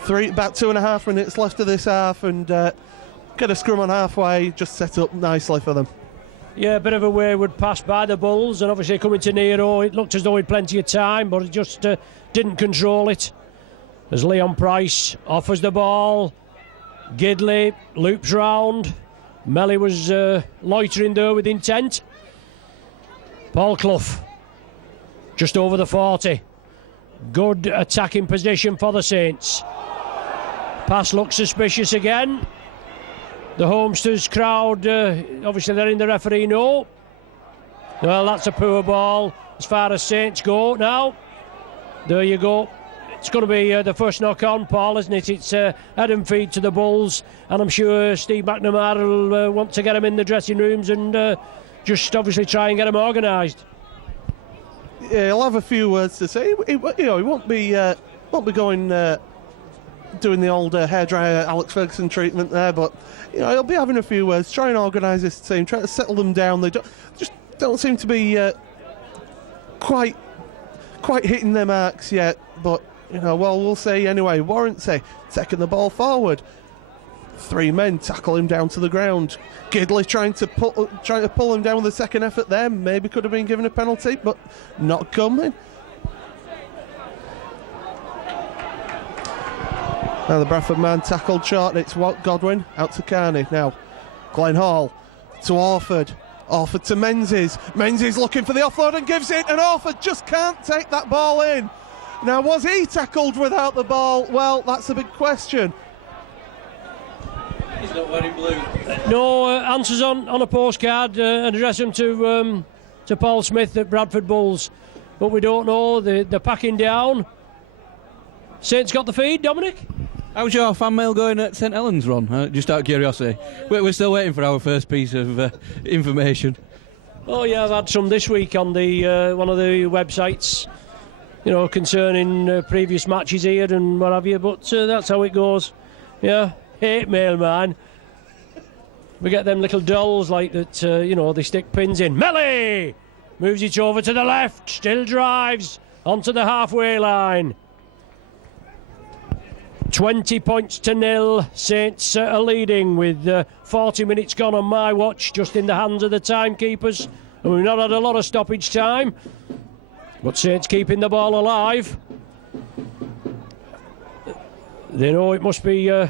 About 2.5 minutes left of this half, and get a scrum on halfway, just set up nicely for them. Yeah, a bit of a wayward pass by the Bulls, and obviously coming to Nero, it looked as though he had plenty of time, but he just didn't control it. As Leon Price offers the ball, Gidley loops round. Melly was loitering there with intent. Paul Clough, just over the 40. Good attacking position for the Saints. Pass looks suspicious again. The Homesters crowd, obviously they're in the referee, no. Well, that's a poor ball as far as Saints go now. There you go. It's going to be the first knock on, Paul, isn't it? It's head and feet to the Bulls, and I'm sure Steve McNamara will want to get them in the dressing rooms and just obviously try and get them organised. Yeah, he'll have a few words to say. He won't be going doing the old hairdryer Alex Ferguson treatment there, but he'll be having a few words, try and organise this team, try to settle them down. They don't seem to be quite hitting their marks yet, but we'll see anyway. Warranty taking the ball forward. 3 men tackle him down to the ground. Gidley trying to pull him down with the second effort there. Maybe could have been given a penalty, but not coming. Now the Bradford man tackled short. It's Godwin out to Carney. Now Glenn Hall to Orford. Orford to Menzies. Menzies looking for the offload and gives it, and Orford just can't take that ball in. Now, was he tackled without the ball? Well, that's a big question. He's not wearing blue. No answers on a postcard and address them to Paul Smith at Bradford Bulls. But we don't know. They're packing down. Saints got the feed, Dominic? How's your fan mail going at St Helens, Ron? Just out of curiosity. We're still waiting for our first piece of information. Oh yeah, I've had some this week on the one of the websites, concerning previous matches here and what have you. But that's how it goes. Yeah, hate mail, man. We get them little dolls like that. They stick pins in. Melly moves it over to the left. Still drives onto the halfway line. 20 points to 0. Saints are leading with 40 minutes gone on my watch, just in the hands of the timekeepers. And we've not had a lot of stoppage time, but Saints keeping the ball alive. They know it must be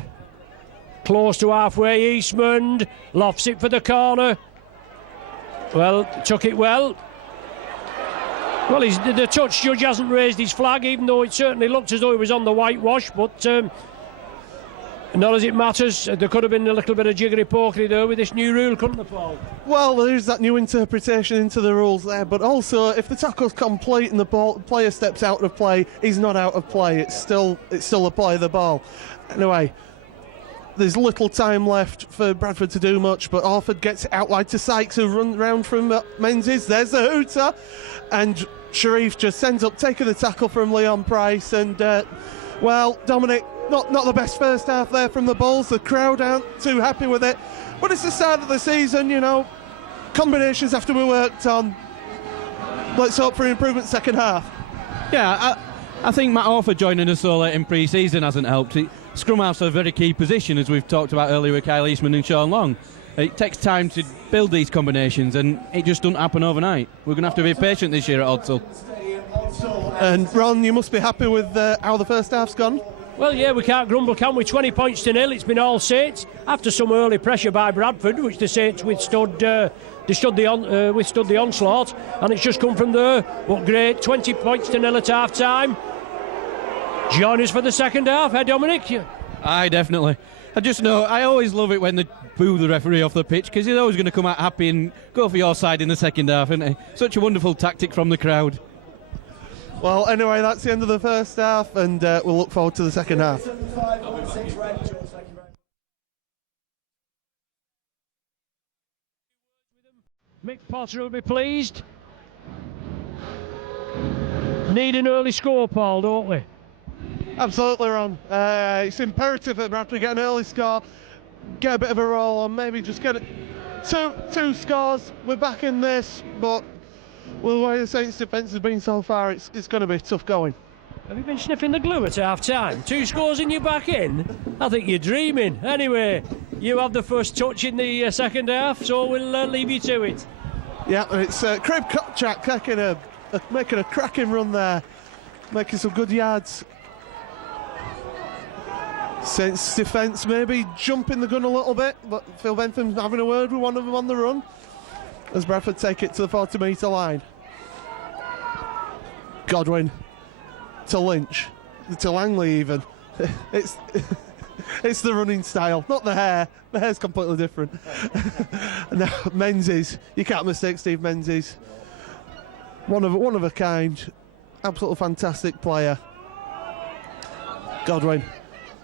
close to halfway. Eastmond lofts it for the corner. Well, took it well. Well, the touch judge hasn't raised his flag, even though it certainly looked as though he was on the whitewash, but not as it matters. There could have been a little bit of jiggery-pokery there with this new rule, couldn't there, Paul? Well, there's that new interpretation into the rules there, but also if the tackle's complete and the player steps out of play, he's not out of play. It's still a play of the ball. Anyway, there's little time left for Bradford to do much, but Orford gets it out wide to Sykes, who runs round from Menzies. There's the hooter, and Sharif just ends up taking the tackle from Leon Price. And Dominic, not the best first half there from the Bulls. The crowd aren't too happy with it, but it's the start of the season. Combinations have to be worked on. Let's hope for an improvement second half. Yeah, I think Matt Orford joining us so late in pre-season hasn't helped. Scrum half's a very key position, as we've talked about earlier with Kyle Eastman and Sean Long. It takes time to build these combinations, and it just doesn't happen overnight. We're going to have to be patient this year at Odsall. And Ron, you must be happy with how the first half's gone. Well, yeah, we can't grumble, can we? 20 points to 0. It's been all Saints after some early pressure by Bradford, which the Saints withstood the onslaught, and it's just come from there. But great, 20 points to 0 at half time. Join us for the second half, Dominic? Aye, definitely. I always love it when they boo the referee off the pitch, because he's always going to come out happy and go for your side in the second half, isn't he? Such a wonderful tactic from the crowd. Well, anyway, that's the end of the first half, and we'll look forward to the second half. Mick Potter will be pleased. Need an early score, Paul, don't we? Absolutely, Ron. It's imperative that Bradford get an early score, get a bit of a roll on, maybe just get two scores. We're back in this, but with the way the Saints' defence has been so far, it's going to be tough going. Have you been sniffing the glue at half time? 2 scores and you're back in? I think you're dreaming. Anyway, you have the first touch in the second half, so we'll leave you to it. Yeah, and it's Craig Kopchak making a cracking run there, making some good yards. Saints defence maybe jumping the gun a little bit, but Phil Bentham's having a word with one of them on the run as Bradford take it to the 40-metre line. Godwin to Lynch, to Langley even. It's the running style, not the hair. The hair's completely different. Now Menzies, you can't mistake Steve Menzies. One of a kind. absolutely fantastic player. Godwin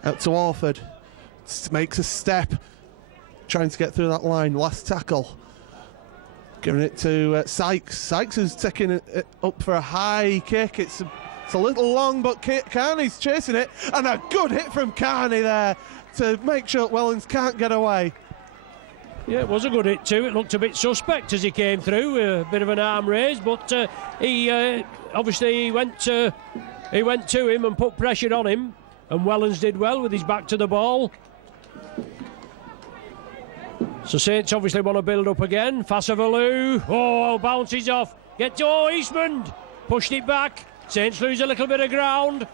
out to Orford, makes a step, trying to get through that line. Last tackle, giving it to Sykes. Sykes is taking it up for a high kick. It's a little long, but Carney's chasing it, and a good hit from Carney there to make sure Wellens can't get away. Yeah, it was a good hit too. It looked a bit suspect as he came through, a bit of an arm raise, but he obviously went to him and put pressure on him, and Wellens did well with his back to the ball. So Saints obviously want to build up again. Fasavalu, bounces off. Eastman pushed it back. Saints lose a little bit of ground.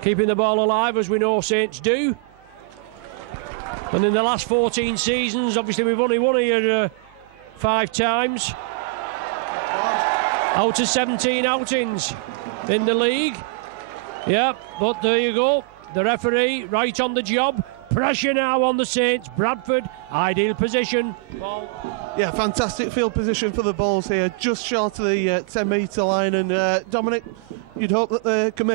Keeping the ball alive, as we know Saints do. And in the last 14 seasons, obviously we've only won here 5 times. Out of 17 outings in the league. Yeah, but there you go. The referee right on the job. Pressure now on the Saints. Bradford, ideal position. Ball. Yeah, fantastic field position for the Bulls here, just short of the 10-metre line. And Dominic, you'd hope that they can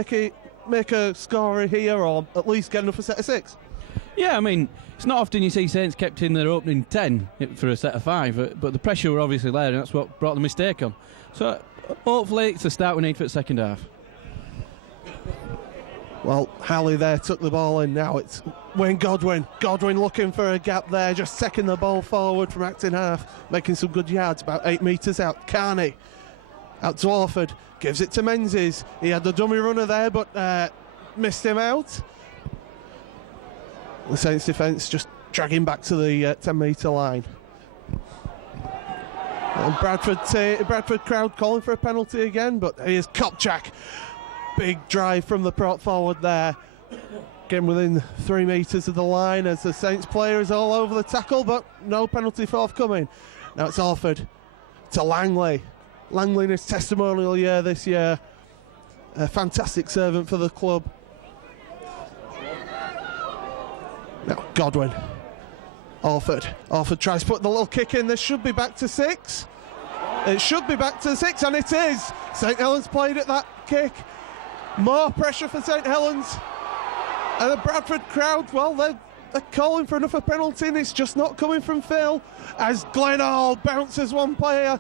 make a score here, or at least get enough for a set of 6. Yeah, I mean, it's not often you see Saints kept in their opening 10 for a set of 5, but the pressure were obviously there, and that's what brought the mistake on. So hopefully it's the start we need for the second half. Well, Halley there took the ball in. Now it's Wayne Godwin. Godwin looking for a gap there, just taking the ball forward from acting half, making some good yards, about 8 metres out. Carney out to Orford, gives it to Menzies. He had the dummy runner there, but missed him out. The Saints defence just dragging back to the 10-metre line. And Bradford crowd calling for a penalty again, but here's Kopchak. Big drive from the prop forward there. Getting within 3 metres of the line as the Saints player is all over the tackle, but no penalty forthcoming. Now it's Orford to Langley. Langley in his testimonial year this year. A fantastic servant for the club. Now Godwin. Orford tries to put the little kick in. This should be back to 6. It should be back to 6, and it is. St Helens played at that kick. More pressure for St Helens. And the Bradford crowd, well, they're calling for another penalty, and it's just not coming from Phil. As Glenn Hall bounces one player,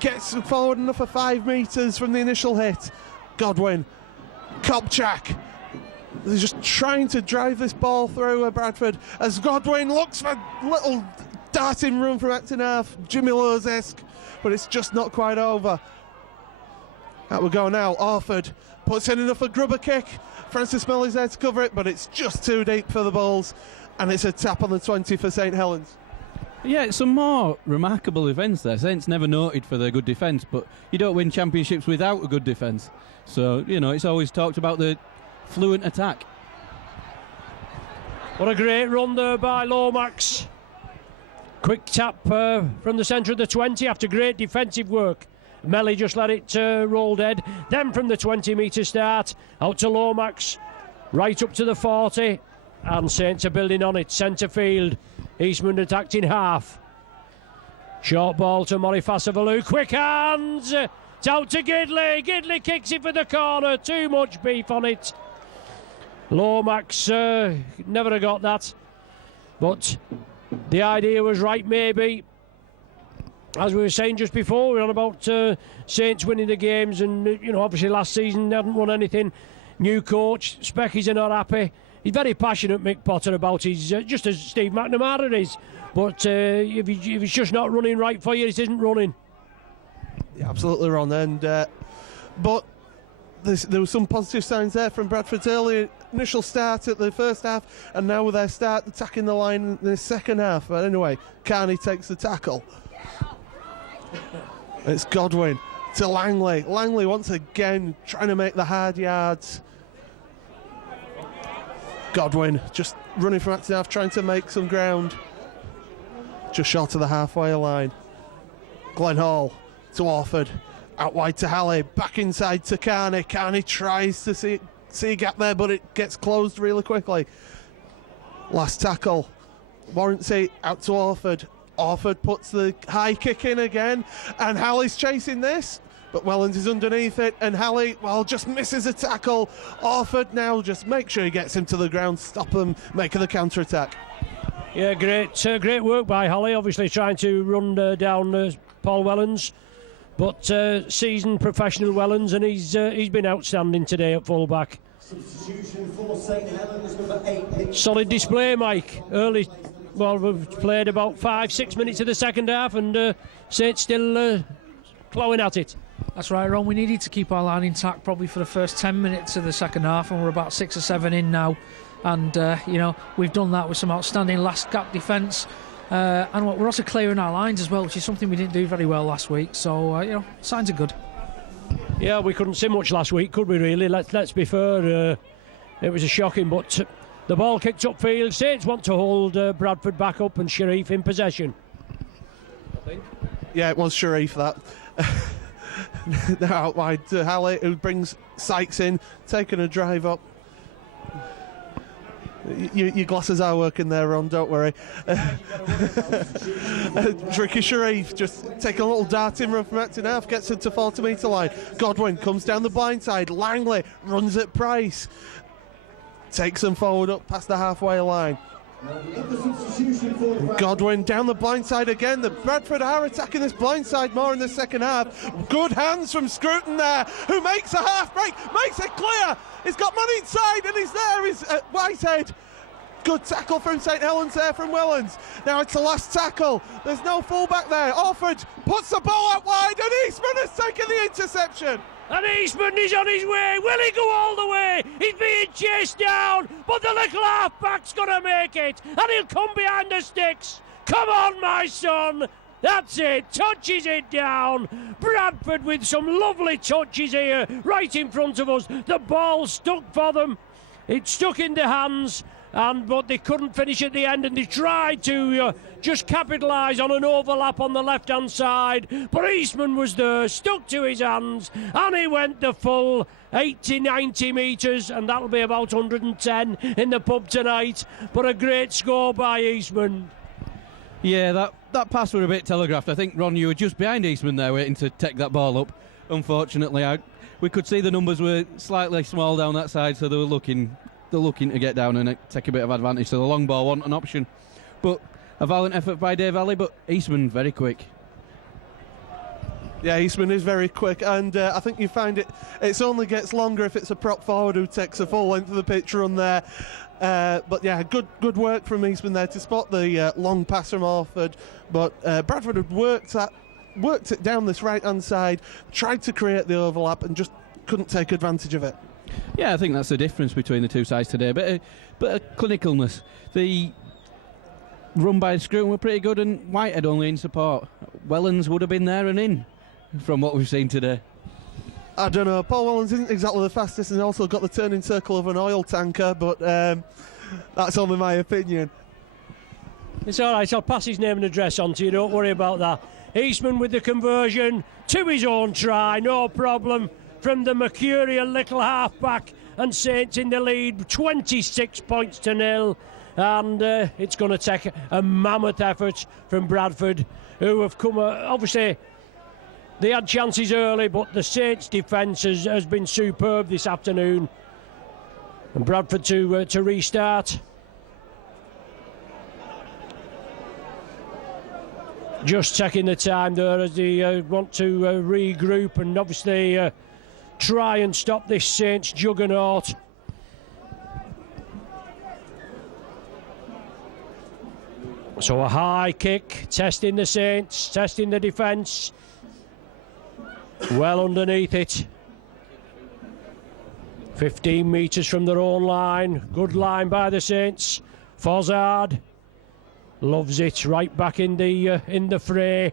gets forward another 5 metres from the initial hit. Godwin. Kopchak. They're just trying to drive this ball through Bradford as Godwin looks for a little darting run from acting half, Jimmy Lowes-esque, but it's just not quite over. Out we go now. Orford puts in enough a grubber kick. Francis Melley's there to cover it, but it's just too deep for the Bulls, and it's a tap on the 20 for St Helens. Yeah, it's some more remarkable events there. Saints never noted for their good defence, but you don't win championships without a good defence. So, you know, it's always talked about the fluent attack. What a great run there by Lomax. Quick tap from the centre of the 20 after great defensive work. Melley just let it roll dead. Then from the 20-metre start, out to Lomax, right up to the 40, and Saints are building on it. Centre field, Eastman attacked in half. Short ball to Morifasavalu, quick hands, it's out to Gidley. Gidley kicks it for the corner, too much beef on it. Lomax never have got that, but the idea was right maybe. As we were saying just before, we're on about Saints winning the games, and you know, obviously last season they hadn't won anything. New coach, Speckies are not happy. He's very passionate, Mick Potter, about his, just as Steve McNamara is. But if he's just not running right for you, it isn't running. Yeah, absolutely wrong. And but there were some positive signs there from Bradford's early initial start at the first half, and now with their start attacking the line in the second half. But anyway, Carney takes the tackle. It's Godwin to Langley. Langley once again trying to make the hard yards. Godwin just running from acting half, trying to make some ground. Just short of the halfway line. Glenn Hall to Orford. Out wide to Halley. Back inside to Carney. Carney tries to see a gap there, but it gets closed really quickly. Last tackle. Warranty out to Orford. Orford puts the high kick in again, and Halley's chasing this. but Wellens is underneath it, and Halley, well, just misses a tackle. Orford now just make sure he gets him to the ground, stop him making the counter-attack. Yeah, great work by Halley, obviously trying to run down Paul Wellens, but seasoned professional Wellens, and he's been outstanding today at full-back. Substitution for St Helens, number 8. Solid display, Mike. Early, well, we've played about 5-6 minutes of the second half, and Saints still clawing at it. That's right, Ron. We needed to keep our line intact probably for the first 10 minutes of the second half, and we're about 6 or 7 in now. And, we've done that with some outstanding last gap defence. And we're also clearing our lines as well, which is something we didn't do very well last week. So, signs are good. Yeah, we couldn't see much last week, could we really? Let's be fair. It was a shocking, but the ball kicked upfield. Saints want to hold Bradford back up and Sharif in possession. I think. Yeah, it was Sharif, that. Now out wide to Halley, who brings Sykes in, taking a drive up. Your glasses are working there, Ron, don't worry. Ricky Sharif just taking a little dart in run from acting half, gets it to 40-metre line. Godwin comes down the blind side. Langley runs at Price. Takes them forward up past the halfway line. Godwin down the blind side again. The Bradford are attacking this blind side more in the second half. Good hands from Scruton there, who makes a half break, makes it clear. He's got man inside and he's there. He's at Whitehead. Good tackle from St Helens there from Wellens. Now it's the last tackle. There's no fullback there. Orford puts the ball out wide and Eastman has taken the interception. And Eastman is on his way. Will he go all the way? He's being chased down, but the little half-back's going to make it, and he'll come behind the sticks. Come on, my son. That's it. Touches it down. Bradford with some lovely touches here, right in front of us. The ball stuck for them. It stuck in their hands, but they couldn't finish at the end, and they tried to just capitalise on an overlap on the left-hand side. But Eastman was there, stuck to his hands, and he went the full 80-90 metres, and that'll be about 110 in the pub tonight. But a great score by Eastman. Yeah, that pass was a bit telegraphed. I think, Ron, you were just behind Eastman there waiting to take that ball up. Unfortunately, we could see the numbers were slightly small down that side, so they're looking to get down and take a bit of advantage. So the long ball wasn't an option. But a valiant effort by Dave Alley, but Eastman very quick. Yeah, Eastman is very quick, and I think you find it only gets longer if it's a prop forward who takes a full length of the pitch run there. But yeah, good work from Eastman there to spot the long pass from Orford. But Bradford had worked it down this right-hand side, tried to create the overlap and just couldn't take advantage of it. Yeah, I think that's the difference between the two sides today. But a clinicalness. The run by Scruton were pretty good, and Whitehead only in support. Wellens would have been there and in from what we've seen today. I don't know. Paul Wellens isn't exactly the fastest and also got the turning circle of an oil tanker, but that's only my opinion. It's all right. I'll pass his name and address on to you. Don't worry about that. Eastman with the conversion to his own try. No problem from the mercurial little half-back, and Saints in the lead 26 points to 0. And it's going to take a mammoth effort from Bradford, who have come obviously they had chances early, but the Saints defence has been superb this afternoon, and Bradford to restart. Just taking the time there as they want to regroup and obviously try and stop this Saints juggernaut. So a high kick, testing the Saints, testing the defence. Well underneath it. 15 metres from their own line. Good line by the Saints. Fozzard loves it, right back in the fray.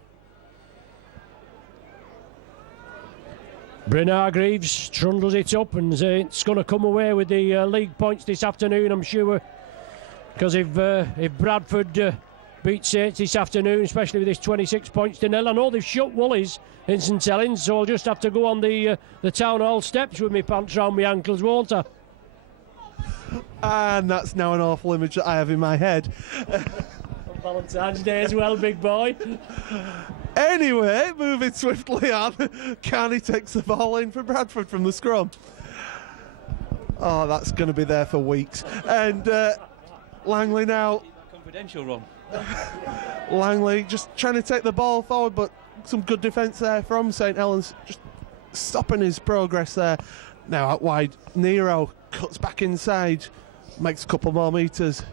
Bryn Hargreaves trundles it up, and it's going to come away with the league points this afternoon, I'm sure. Because if Bradford beat Saints this afternoon, especially with this 26 points to 0, I know they've shut Woolies in St Helens, so I'll just have to go on the town hall steps with my pants round my ankles, won't I? And that's now an awful image that I have in my head. On Valentine's Day as well, big boy. Anyway, moving swiftly on, Carney takes the ball in for Bradford from the scrum. Oh, that's going to be there for weeks. And Langley now. Confidential run. Langley just trying to take the ball forward, but some good defence there from St Helens, just stopping his progress there. Now out wide, Nero cuts back inside, makes a couple more metres.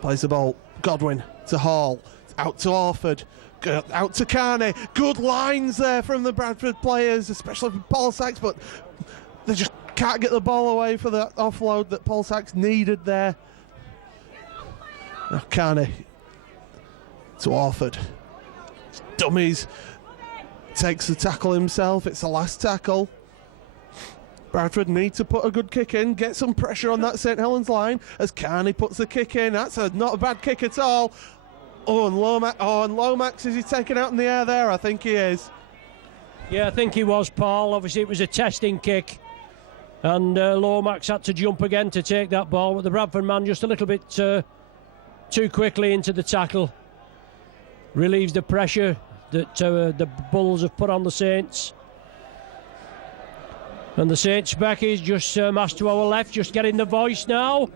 Plays the ball, Godwin to Hall, out to Orford, out to Carney. Good lines there from the Bradford players, especially from Paul Sachs, but they just can't get the ball away for the offload that Paul Sachs needed there. Now Carney to Orford. Dummies. Takes the tackle himself. It's the last tackle. Bradford need to put a good kick in, get some pressure on that St Helens line as Carney puts the kick in. That's not a bad kick at all. And Lomax, is he taken out in the air there? I think he is. Yeah, I think he was, Paul. Obviously, it was a testing kick. And Lomax had to jump again to take that ball. But the Bradford man just a little bit too quickly into the tackle. Relieves the pressure that the Bulls have put on the Saints. And the Saints back is just mass to our left, just getting the voice now.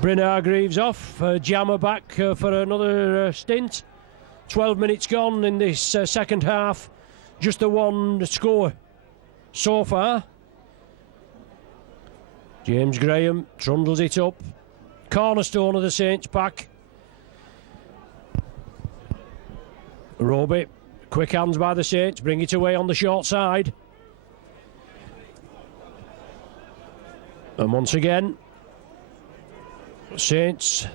Bryn Hargreaves off, Jammer back for another stint. 12 minutes gone in this second half. Just the one score so far. James Graham trundles it up. Cornerstone of the Saints pack. Roby, quick hands by the Saints, bring it away on the short side. And once again, Saints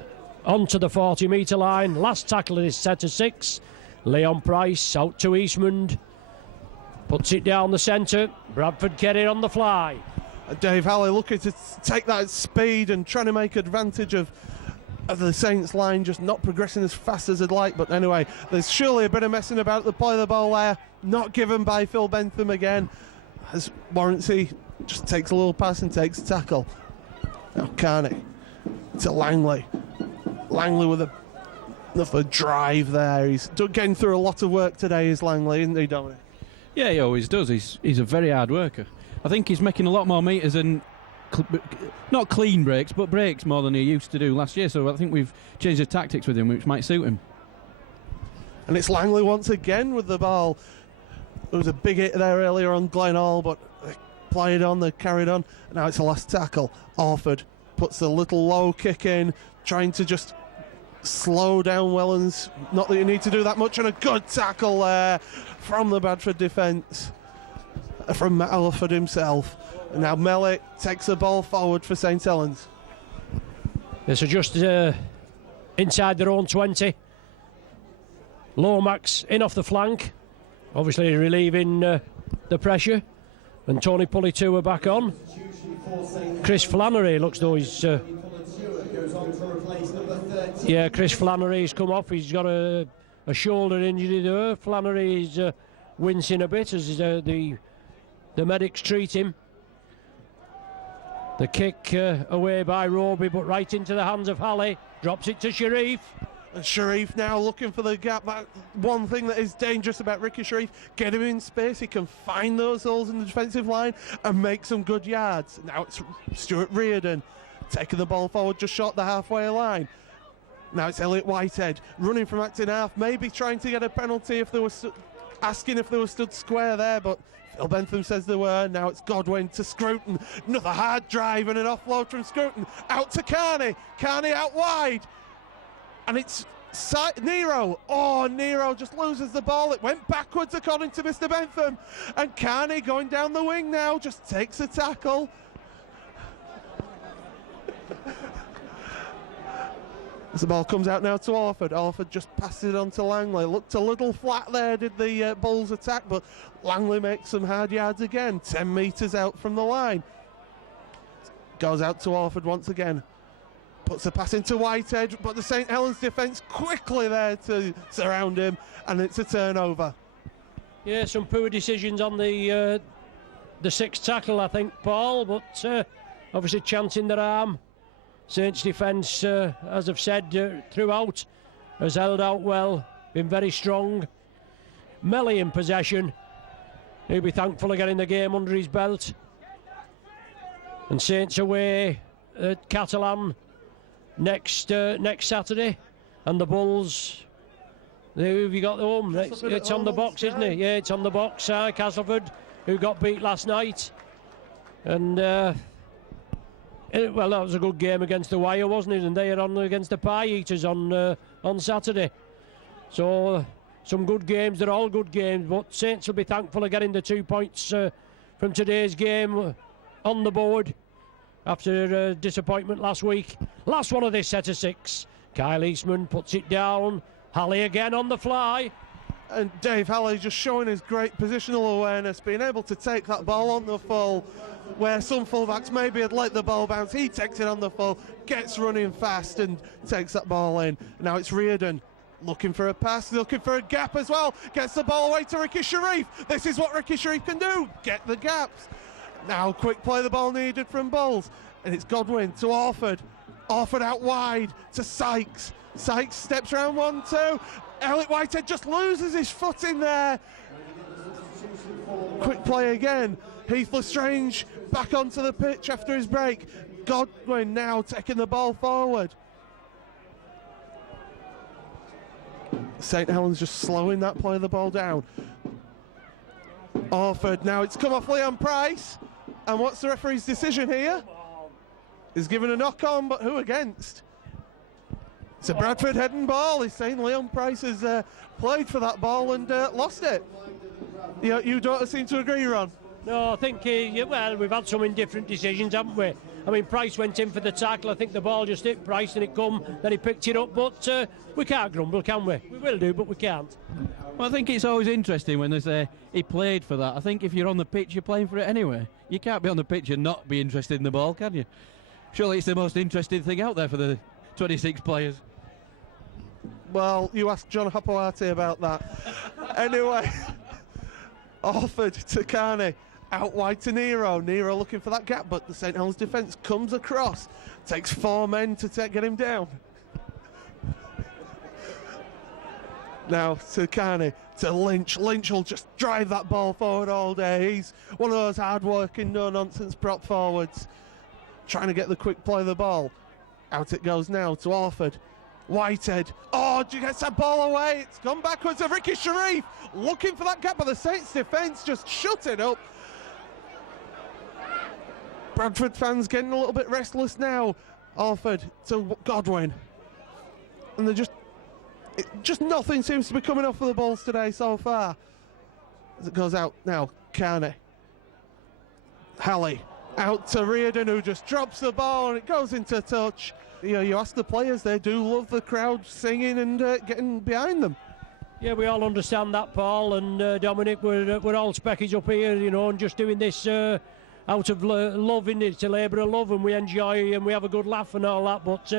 onto the 40-metre line. Last tackle of this set of 6. Leon Price out to Eastmond. Puts it down the centre. Bradford get it on the fly. Dave Halley looking to take that speed and trying to make advantage of the Saints line, just not progressing as fast as they'd like. But anyway, there's surely a bit of messing about the play of the ball there. Not given by Phil Bentham again, as Warranty just takes a little pass and takes a tackle. Now Carney to Langley. Langley with a drive there. He's getting through a lot of work today, is Langley, isn't he, Dominic? Yeah, he always does. He's a very hard worker. I think he's making a lot more metres and not clean breaks, but breaks more than he used to do last year. So I think we've changed the tactics with him, which might suit him. And it's Langley once again with the ball. There was a big hit there earlier on Glen Hall, but they played on, they carried on. And now it's the last tackle. Orford puts a little low kick in, trying to just slow down Wellens. Not that you need to do that much, and a good tackle there from the Bradford defence, from Matt Orford himself. And now Mellick takes the ball forward for St Helens. This is just inside their own 20. Lomax in off the flank, obviously relieving the pressure. And Tony Pulley are back on. Chris Flannery looks though he's... yeah, Chris Flannery's come off. He's got a shoulder injury there. Flannery's wincing a bit as the medics treat him. The kick away by Roby, but right into the hands of Halley. Drops it to Sharif. And Sharif now looking for the gap. That one thing that is dangerous about Ricky Sharif, get him in space. He can find those holes in the defensive line and make some good yards. Now it's Stuart Reardon taking the ball forward just short the halfway line. Now it's Elliot Whitehead running from acting half, maybe trying to get a penalty if they were asking if they were stood square there, but Phil Bentham says they were. Now it's Godwin to Scruton. Another hard drive and an offload from Scruton. Out to Carney. Carney out wide. And it's Nero. Oh, Nero just loses the ball. It went backwards according to Mr. Bentham. And Carney going down the wing now just takes a tackle. As the ball comes out now to Orford. Orford just passes it on to Langley. Looked a little flat there, did the Bulls attack, but Langley makes some hard yards again. 10 metres out from the line. Goes out to Orford once again. Puts the pass into Whitehead, but the St Helens defence quickly there to surround him, and it's a turnover. Yeah, some poor decisions on the sixth tackle, I think, Paul, but obviously chancing their arm. Saints defence, as I've said throughout, has held out well, been very strong. Melly in possession. He'll be thankful of getting the game under his belt. And Saints away at Catalan next Saturday. And the Bulls, who have you got home? It's on the box, isn't it? Yeah, it's on the box. Castleford, who got beat last night. And, well, that was a good game against the Wire, wasn't it? And they are on against the Pie Eaters on Saturday. So, some good games. They're all good games. But Saints will be thankful of getting the 2 points from today's game on the board after a disappointment last week. Last one of this set of 6. Kyle Eastman puts it down. Halley again on the fly. And Dave Halley just showing his great positional awareness, being able to take that ball on the full, where some fullbacks maybe had let the ball bounce. He takes it on the full, gets running fast and takes that ball in. Now it's Reardon looking for a pass, looking for a gap as well. Gets the ball away to Ricky Sharif. This is what Ricky Sharif can do, get the gaps. Now quick play, the ball needed from Bulls. And it's Godwin to Orford. Orford out wide to Sykes. Sykes steps around 1-2. Elliot Whitehead just loses his foot in there. Quick play again. Heath Lestrange back onto the pitch after his break. Godwin now taking the ball forward. St Helens just slowing that play of the ball down. Orford, now it's come off Leon Price. And what's the referee's decision here? He's given a knock on, but who against? It's a Bradford heading ball. He's saying Leon Price has played for that ball and lost it. You don't seem to agree, Ron? No, I think, well, we've had some indifferent decisions, haven't we? I mean, Price went in for the tackle. I think the ball just hit Price and it come, then he picked it up. But we can't grumble, can we? We will do, but we can't. Well, I think it's always interesting when they say he played for that. I think if you're on the pitch, you're playing for it anyway. You can't be on the pitch and not be interested in the ball, can you? Surely it's the most interesting thing out there for the 26 players. Well, you asked John Hapoati about that. Anyway, Orford to Carney, out wide to Nero. Nero looking for that gap, but the St Helens defence comes across. Takes 4 men to get him down. Now to Carney, to Lynch. Lynch will just drive that ball forward all day. He's one of those hard-working, no-nonsense prop forwards. Trying to get the quick play of the ball. Out it goes now to Orford. Whitehead. Oh, gets that ball away. It's gone backwards to Ricky Sharif. Looking for that gap, but the Saints defence just shut it up. Bradford fans getting a little bit restless now. Orford to Godwin. And they're just nothing seems to be coming off of the balls today so far. As it goes out now, Carney. Halley. Out to Reardon, who just drops the ball and it goes into touch. You ask the players, they do love the crowd singing and getting behind them. Yeah, we all understand that, Paul, and Dominic, we're all speckies up here, and just doing this out of love, in it, to labour of love, and we enjoy and we have a good laugh and all that. But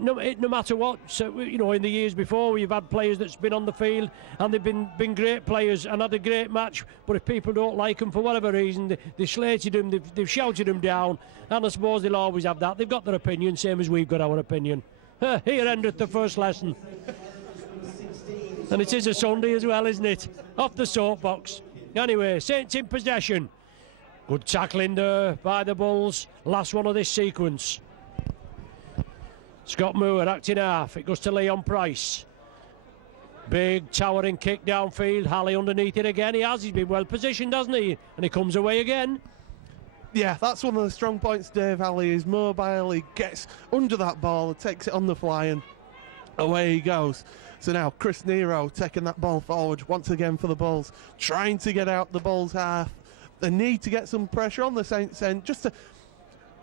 no matter what, in the years before, we've had players that's been on the field and they've been great players and had a great match, but if people don't like them for whatever reason, they've slated them, they've shouted them down, and I suppose they'll always have that. They've got their opinion, same as we've got our opinion. Here endeth the first lesson. And it is a Sunday as well, isn't it? Off the soapbox. Anyway, Saints in possession. Good tackling there by the Bulls. Last one of this sequence. Scott Moore acting half. It goes to Leon Price. Big towering kick downfield. Halley underneath it again. He's been well positioned, hasn't he? And he comes away again. Yeah, that's one of the strong points, Dave Halley. Is mobile. He gets under that ball and takes it on the fly, and away he goes. So now Chris Nero taking that ball forward once again for the Bulls, trying to get out the Bulls half. They need to get some pressure on the Saints end, just to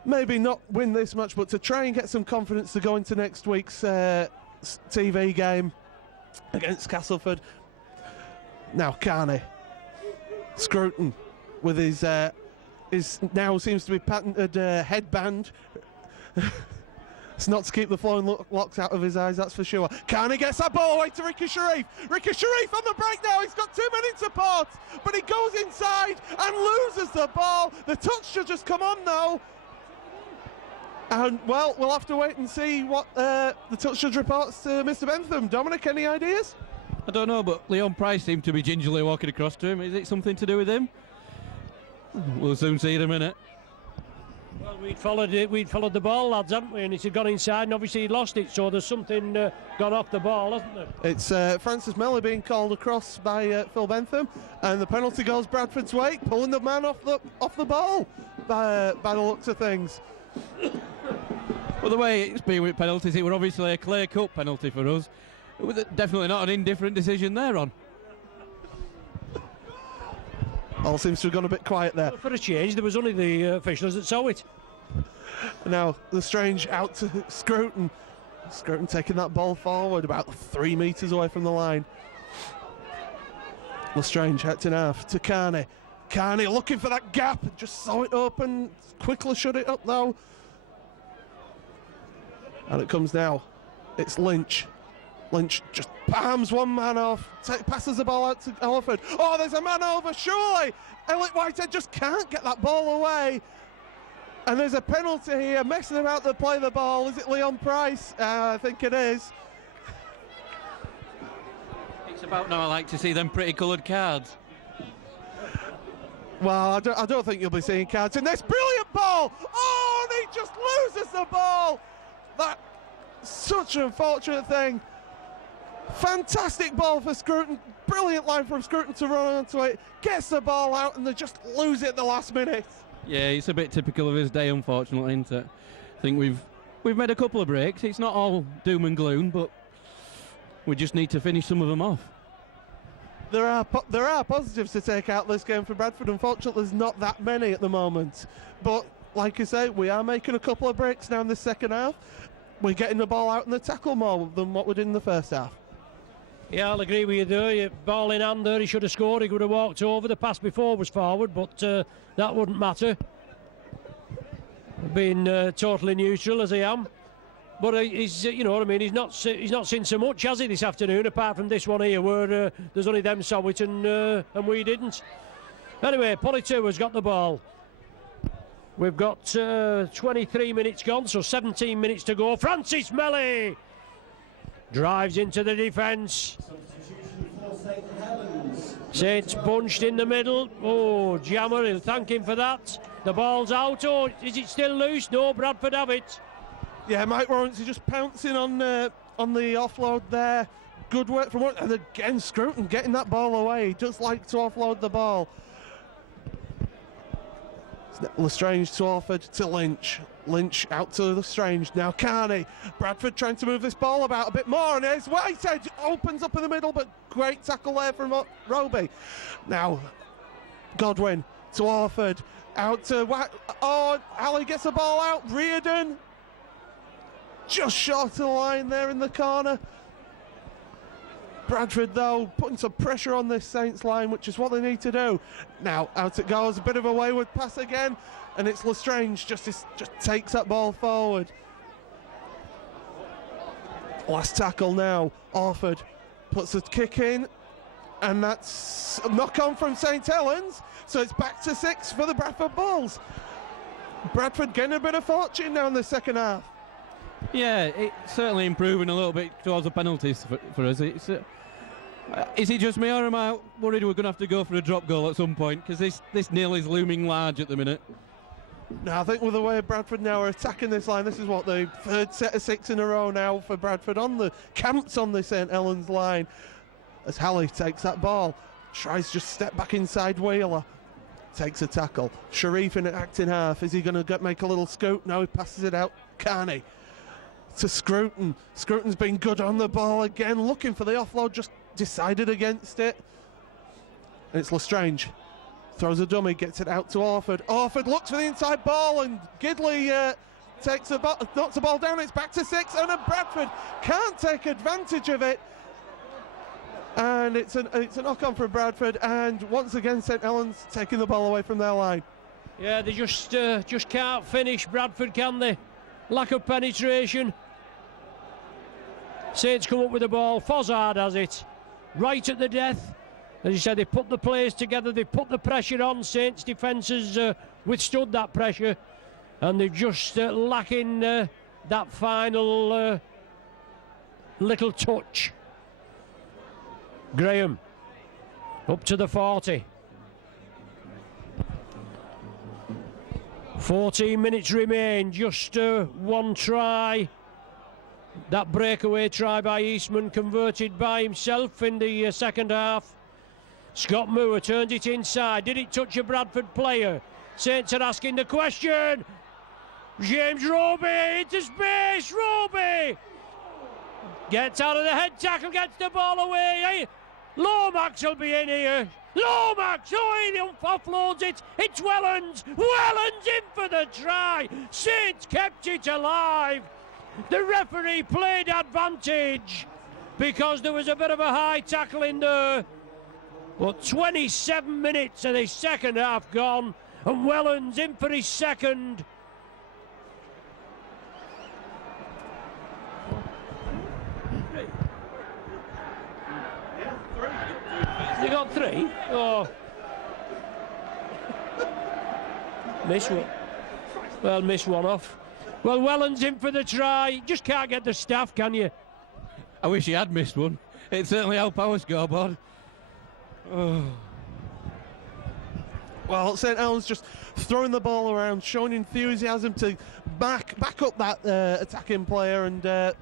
maybe not win this much, but to try and get some confidence to go into next week's TV game against Castleford. Now Carney, Scruton with his now seems to be patented headband. It's not to keep the flowing locks out of his eyes, that's for sure. Carney gets that ball away to Ricky Sharif. Ricky Sharif on the break now. He's got 2 men in support, but he goes inside and loses the ball. The touch should just come on now. And, well, we'll have to wait and see what the touch judge reports to Mr. Bentham. Dominic, any ideas? I don't know, but Leon Price seemed to be gingerly walking across to him. Is it something to do with him? We'll soon see in a minute. Well, we'd followed the ball, lads, hadn't we? And it had gone inside, and obviously he'd lost it, so there's something gone off the ball, hasn't there? It's Francis Melly being called across by Phil Bentham, and the penalty goes Bradford's way, pulling the man off the ball by the looks of things. Well, the way it's been with penalties, it were obviously a clear-cut penalty for us. It was definitely not an indifferent decision there on. All seems to have gone a bit quiet there. For a change, there was only the officials that saw it. Now, Lestrange out to Scruton. Scruton taking that ball forward about 3 metres away from the line. Lestrange out to half to Carney. Carney looking for that gap, just saw it open, quickly shut it up though. And it comes now. It's Lynch. Lynch just palms one man off, passes the ball out to Orford. Oh, there's a man over, surely! Elliot Whitehead just can't get that ball away. And there's a penalty here, messing about to play the ball. Is it Leon Price? I think it is. It's about now I like to see them pretty coloured cards. Well, I don't think you'll be seeing cards in this. Brilliant ball! Oh, and he just loses the ball! That's such an unfortunate thing. Fantastic ball for Scruton. Brilliant line from Scruton to run onto it. Gets the ball out and they just lose it at the last minute. Yeah, it's a bit typical of his day, unfortunately, isn't it? I think we've made a couple of breaks. It's not all doom and gloom, but we just need to finish some of them off. There are positives to take out this game for Bradford. Unfortunately, there's not that many at the moment. But like I say, we are making a couple of breaks now in the second half. We're getting the ball out in the tackle more than what we did in the first half. Yeah, I'll agree with you there. Ball in hand there, he should have scored. He could have walked over. The pass before was forward, but that wouldn't matter. Being totally neutral as I am. But he's, you know what I mean, he's not seen so much, has he, this afternoon, apart from this one here where there's only them saw it and we didn't. Anyway, Politu has got the ball. We've got 23 minutes gone, so 17 minutes to go. Francis Melly drives into the defence. Saints bunched in the middle. Oh, Jammer, he'll thank him for that. The ball's out. Oh, is it still loose? No, Bradford have it. Yeah, Mike Lawrence is just pouncing on the offload there. Good work from one. And again, Scruton getting that ball away. He does like to offload the ball. Lestrange to Orford to Lynch. Lynch out to Lestrange. Now Carney. Bradford trying to move this ball about a bit more. And here's Whitehead. Opens up in the middle, but great tackle there from Roby. Now Godwin to Orford. Out to Ali gets the ball out. Reardon. Just short of the line there in the corner. Bradford, though, putting some pressure on this Saints line, which is what they need to do. Now, out it goes, a bit of a wayward pass again, and it's Lestrange just takes that ball forward. Last tackle now, Orford puts a kick in, and that's a knock-on from St Helens, so it's back to 6 for the Bradford Bulls. Bradford getting a bit of fortune now in the second half. Yeah, it's certainly improving a little bit towards the penalties for us. Is it just me, or am I worried we're going to have to go for a drop goal at some point? Because this nil is looming large at the minute. No, I think with the way Bradford now are attacking this line, this is what the third set of 6 in a row now for Bradford on the camps on the St Helens line. As Halley takes that ball, tries to just step back inside Wheeler, takes a tackle. Sharif in acting half, is he going to make a little scoop? No, he passes it out. Carney to Scruton. Scruton's been good on the ball again, looking for the offload, just decided against it. And it's Lestrange. Throws a dummy, gets it out to Orford. Orford looks for the inside ball, and Gidley knocks the ball down. It's back to 6, and Bradford can't take advantage of it. And it's a knock-on for Bradford, and once again St Helens taking the ball away from their line. Yeah, they just can't finish, Bradford, can they? Lack of penetration. Saints come up with the ball. Fozzard has it. Right at the death. As you said, they put the players together. They put the pressure on. Saints' defence has withstood that pressure. and they're just lacking that final little touch. Graham up to the 40. 14 minutes remain, just one try. That breakaway try by Eastman converted by himself in the second half. Scott Moore turns it inside. Did it touch a Bradford player? Saints are asking the question. James Roby into space. Roby gets out of the head tackle, gets the ball away. Lomax will be in here. Lomax, he offloads it. It's Wellens. Wellens in for the try. Saints kept it alive. The referee played advantage because there was a bit of a high tackle in there. But 27 minutes of the second half gone, and Wellens in for his second. You got 3? Oh. Miss one. Well, miss one off. Well, Wellens in for the try. Just can't get the staff, can you? I wish he had missed one. It certainly helped our scoreboard. Oh. Well, St Helens just throwing the ball around, showing enthusiasm to back up that attacking player, and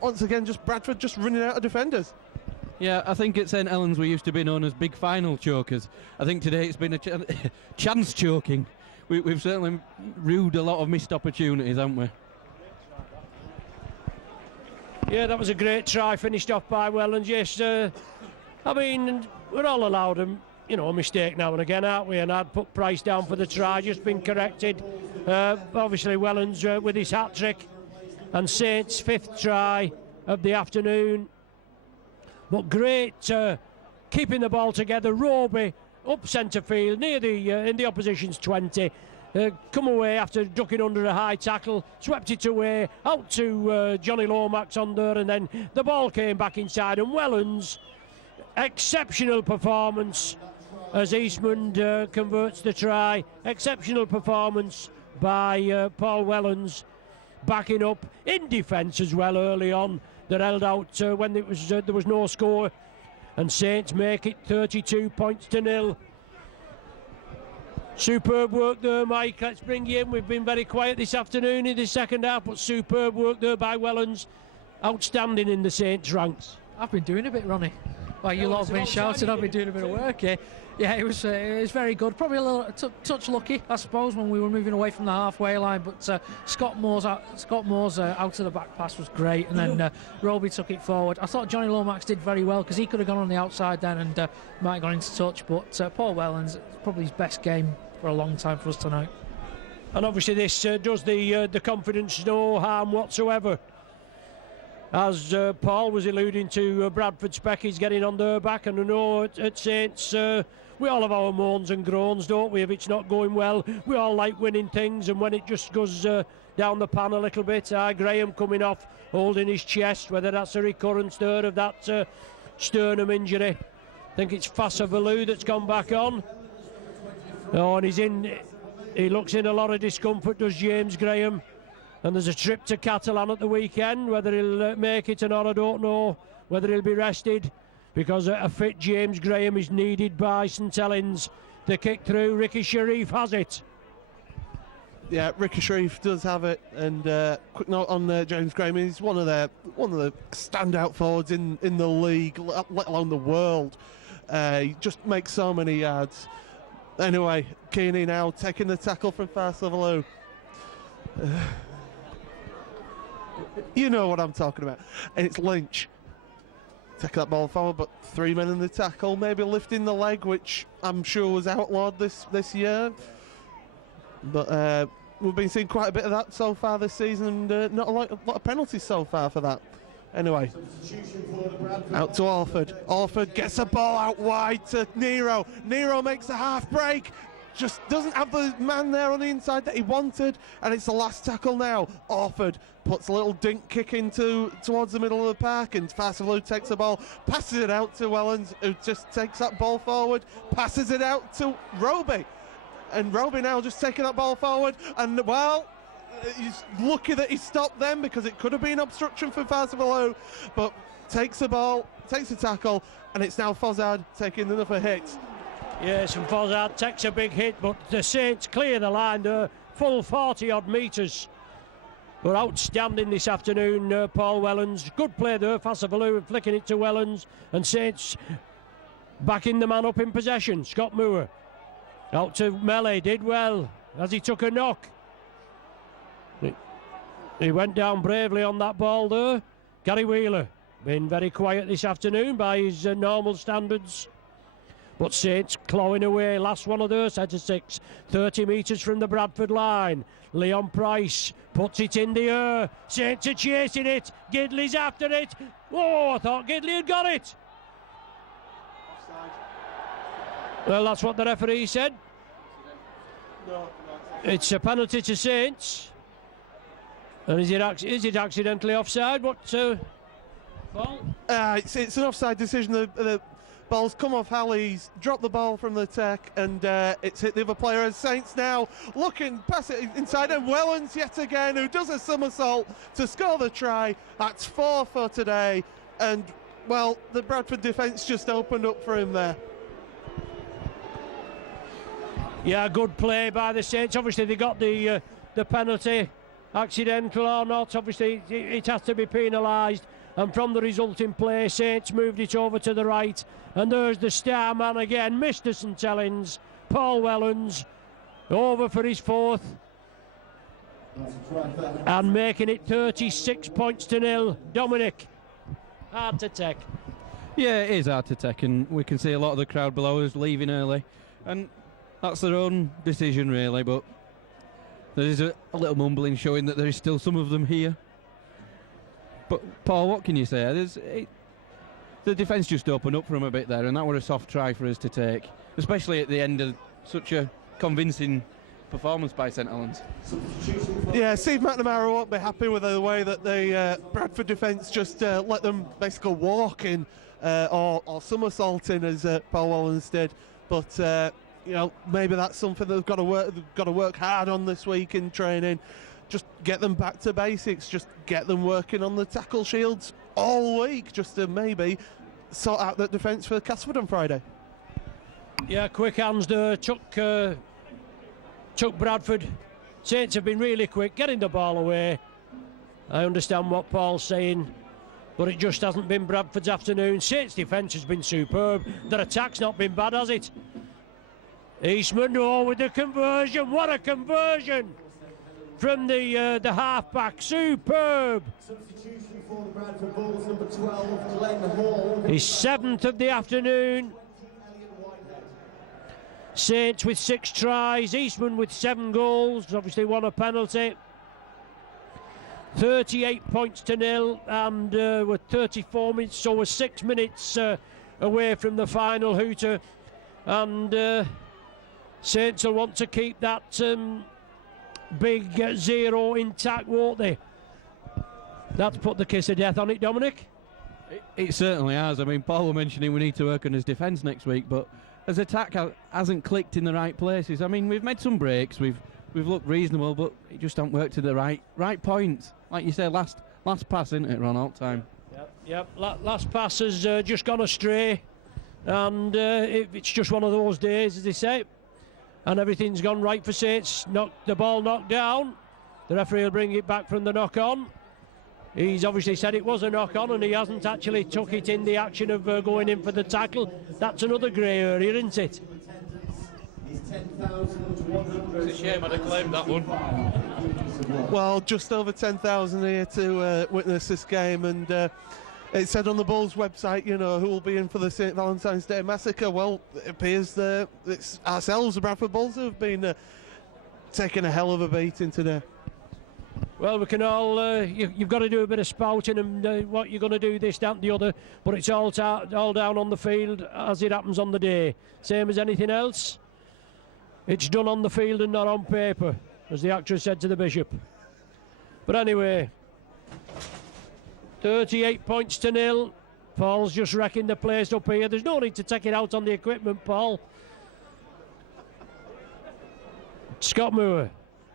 once again, just Bradford just running out of defenders. Yeah, I think at St Helens we used to be known as big final chokers. I think today it's been a chance choking. We've certainly rued a lot of missed opportunities, haven't we? Yeah, that was a great try, finished off by Wellens. Yes, I mean, we're all allowed a mistake now and again, aren't we? And I'd put Price down for the try, just been corrected. Obviously, Wellens with his hat-trick, and Saints' 5th try of the afternoon. But great keeping the ball together. Roby up centre field, near the in the opposition's 20. Come away after ducking under a high tackle, swept it away, out to Johnny Lomax on there, and then the ball came back inside, and Wellens, exceptional performance as Eastman converts the try. Exceptional performance by Paul Wellens, backing up in defence as well early on. That held out when there was no score, and Saints make it 32 points to 0. Superb work there, Mike. Let's bring you in. We've been very quiet this afternoon in the second half, but superb work there by Wellens. Outstanding in the Saints ranks. I've been doing a bit, Ronnie. Well, you lot have been shouting. I've been doing a bit of work here. Yeah, it was very good. Probably a little touch lucky, I suppose, when we were moving away from the halfway line. But Scott Moore's out of the back pass was great, and then Roby took it forward. I thought Johnny Lomax did very well because he could have gone on the outside then and might have gone into touch. But Paul Wellens, probably his best game for a long time for us tonight. And obviously this does the confidence no harm whatsoever. As Paul was alluding to, Bradford Specky's getting on their back, and I know at Saints we all have our moans and groans, don't we, if it's not going well. We all like winning things, and when it just goes down the pan a little bit, Graham coming off, holding his chest, whether that's a recurrence there of that sternum injury. I think it's Fassavalu that's gone back on. Oh, and he looks in a lot of discomfort, does James Graham. And there's a trip to Catalan at the weekend. Whether he'll make it or not, I don't know. Whether he'll be rested, because a fit James Graham is needed by St Helens. The kick through, Ricky Sharif has it. Yeah, Ricky Sharif does have it. And quick note on James Graham, he's one of the standout forwards in the league, let alone the world. He just makes so many yards. Anyway, Keeney now taking the tackle from Fassavalu. You know what I'm talking about. And it's Lynch. Take that ball forward, but 3 men in the tackle, maybe lifting the leg, which I'm sure was outlawed this year. But we've been seeing quite a bit of that so far this season, and not a lot of penalties so far for that. Anyway, out to Orford. Orford gets a ball out wide to Nero. Nero makes a half break. Just doesn't have the man there on the inside that he wanted, and it's the last tackle now. Orford puts a little dink kick towards the middle of the park, and Fassavalu takes the ball, passes it out to Wellens, who just takes that ball forward, passes it out to Roby. and Roby now just taking that ball forward, and well, he's lucky that he stopped them because it could have been obstruction for Fazavalou, but takes the ball, takes the tackle, and it's now Fozzard taking another hit. Yes, and Fozzard takes a big hit, but the Saints clear the line there, full 40 odd metres. But outstanding this afternoon, Paul Wellens. Good play there, Fazavalou flicking it to Wellens, and Saints backing the man up in possession. Scott Moore out to Melee, did well as he took a knock. He went down bravely on that ball there. Gary Wheeler been very quiet this afternoon by his normal standards. But Saints clawing away, last one of those, head to 6, 30 metres from the Bradford line. Leon Price puts it in the air. Saints are chasing it. Gidley's after it. Oh, I thought Gidley had got it. Well, that's what the referee said. It's a penalty to Saints. And is it accidentally offside? What? Paul? It's an offside decision. The ball's come off Halley's, dropped the ball from the tech, and it's hit the other player. As Saints now looking past it inside, and Wellens yet again, who does a somersault to score the try. That's 4 for today, and well, the Bradford defence just opened up for him there. Yeah, good play by the Saints. Obviously, they got the penalty, accidental or not. Obviously, it has to be penalised. And from the resulting play, Saints moved it over to the right. And there's the star man again, Mr. St Helens, Paul Wellens, over for his 4th. And making it 36 points to 0. Dominic, hard to take. Yeah, it is hard to take, and we can see a lot of the crowd below us leaving early. And that's their own decision, really, but there is a little mumbling showing that there is still some of them here. But, Paul, what can you say? The defence just opened up for him a bit there, and that was a soft try for us to take, especially at the end of such a convincing performance by St Helens. Yeah, Steve McNamara won't be happy with the way that the Bradford defence just let them basically walk in or somersaulting, as Paul Wellens did. But you know, maybe that's something they've got to work hard on this week in training. Just get them back to basics. Just get them working on the tackle shields all week, just to maybe sort out that defence for Castleford on Friday. Yeah, quick hands there. Took Bradford. Saints have been really quick getting the ball away. I understand what Paul's saying, but it just hasn't been Bradford's afternoon. Saints' defence has been superb. Their attack's not been bad, has it? Eastman, with the conversion. What a conversion from the half-back. Superb. Substitution for the Bradford Bulls, number 12, Glenn Hall. His 7th of the afternoon. Saints with 6 tries. Eastman with 7 goals. Obviously won a penalty. 38 points to 0, and we're 34 minutes, so we're 6 minutes away from the final hooter. And Saints will want to keep that big 0 intact, won't they? That's put the kiss of death on it, Dominic. It certainly has. I mean, Paul was mentioning we need to work on his defence next week, but his attack hasn't clicked in the right places. I mean, we've made some breaks, we've looked reasonable, but it just hasn't worked to the right point. Like you say, last pass, isn't it, Ron, all time? Yep. Last pass has just gone astray, and it's just one of those days, as they say. And everything's gone right for Saints. The ball knocked down. The referee will bring it back from the knock-on. He's obviously said it was a knock-on, and he hasn't actually took it in the action of going in for the tackle. That's another grey area, isn't it? It's a shame I'd have claimed that one. Well, just over 10,000 here to witness this game, and it said on the Bulls website, you know, who will be in for the St Valentine's Day Massacre. Well, it appears that it's ourselves, the Bradford Bulls, who have been taking a hell of a beating today. Well, we can all, you've got to do a bit of spouting and what you're going to do, this, that and the other, but it's all down on the field as it happens on the day. Same as anything else. It's done on the field and not on paper, as the actress said to the Bishop. But anyway, 38 points to 0. Paul's just wrecking the place up here. There's no need to take it out on the equipment, Paul. Scott Moore,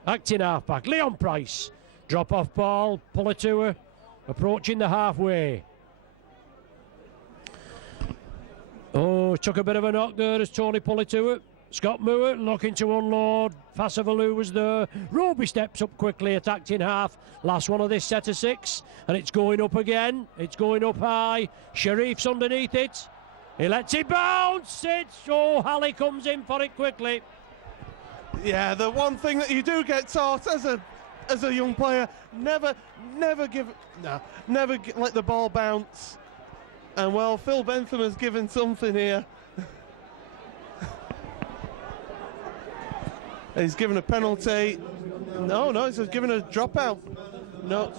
acting half-back. Leon Price, drop-off ball, pull it to her, approaching the halfway. Oh, took a bit of a knock there as Tony pulled it to it. Scott Moore looking to unload. Fasavalou was there. Roby steps up quickly, attacked in half. Last one of this set of 6. And it's going up again. It's going up high. Sharif's underneath it. He lets it bounce. Halley comes in for it quickly. Yeah, the one thing that you do get taught as a young player, never let the ball bounce. And well, Phil Bentham has given something here. He's given a penalty. No, he's given a dropout. No.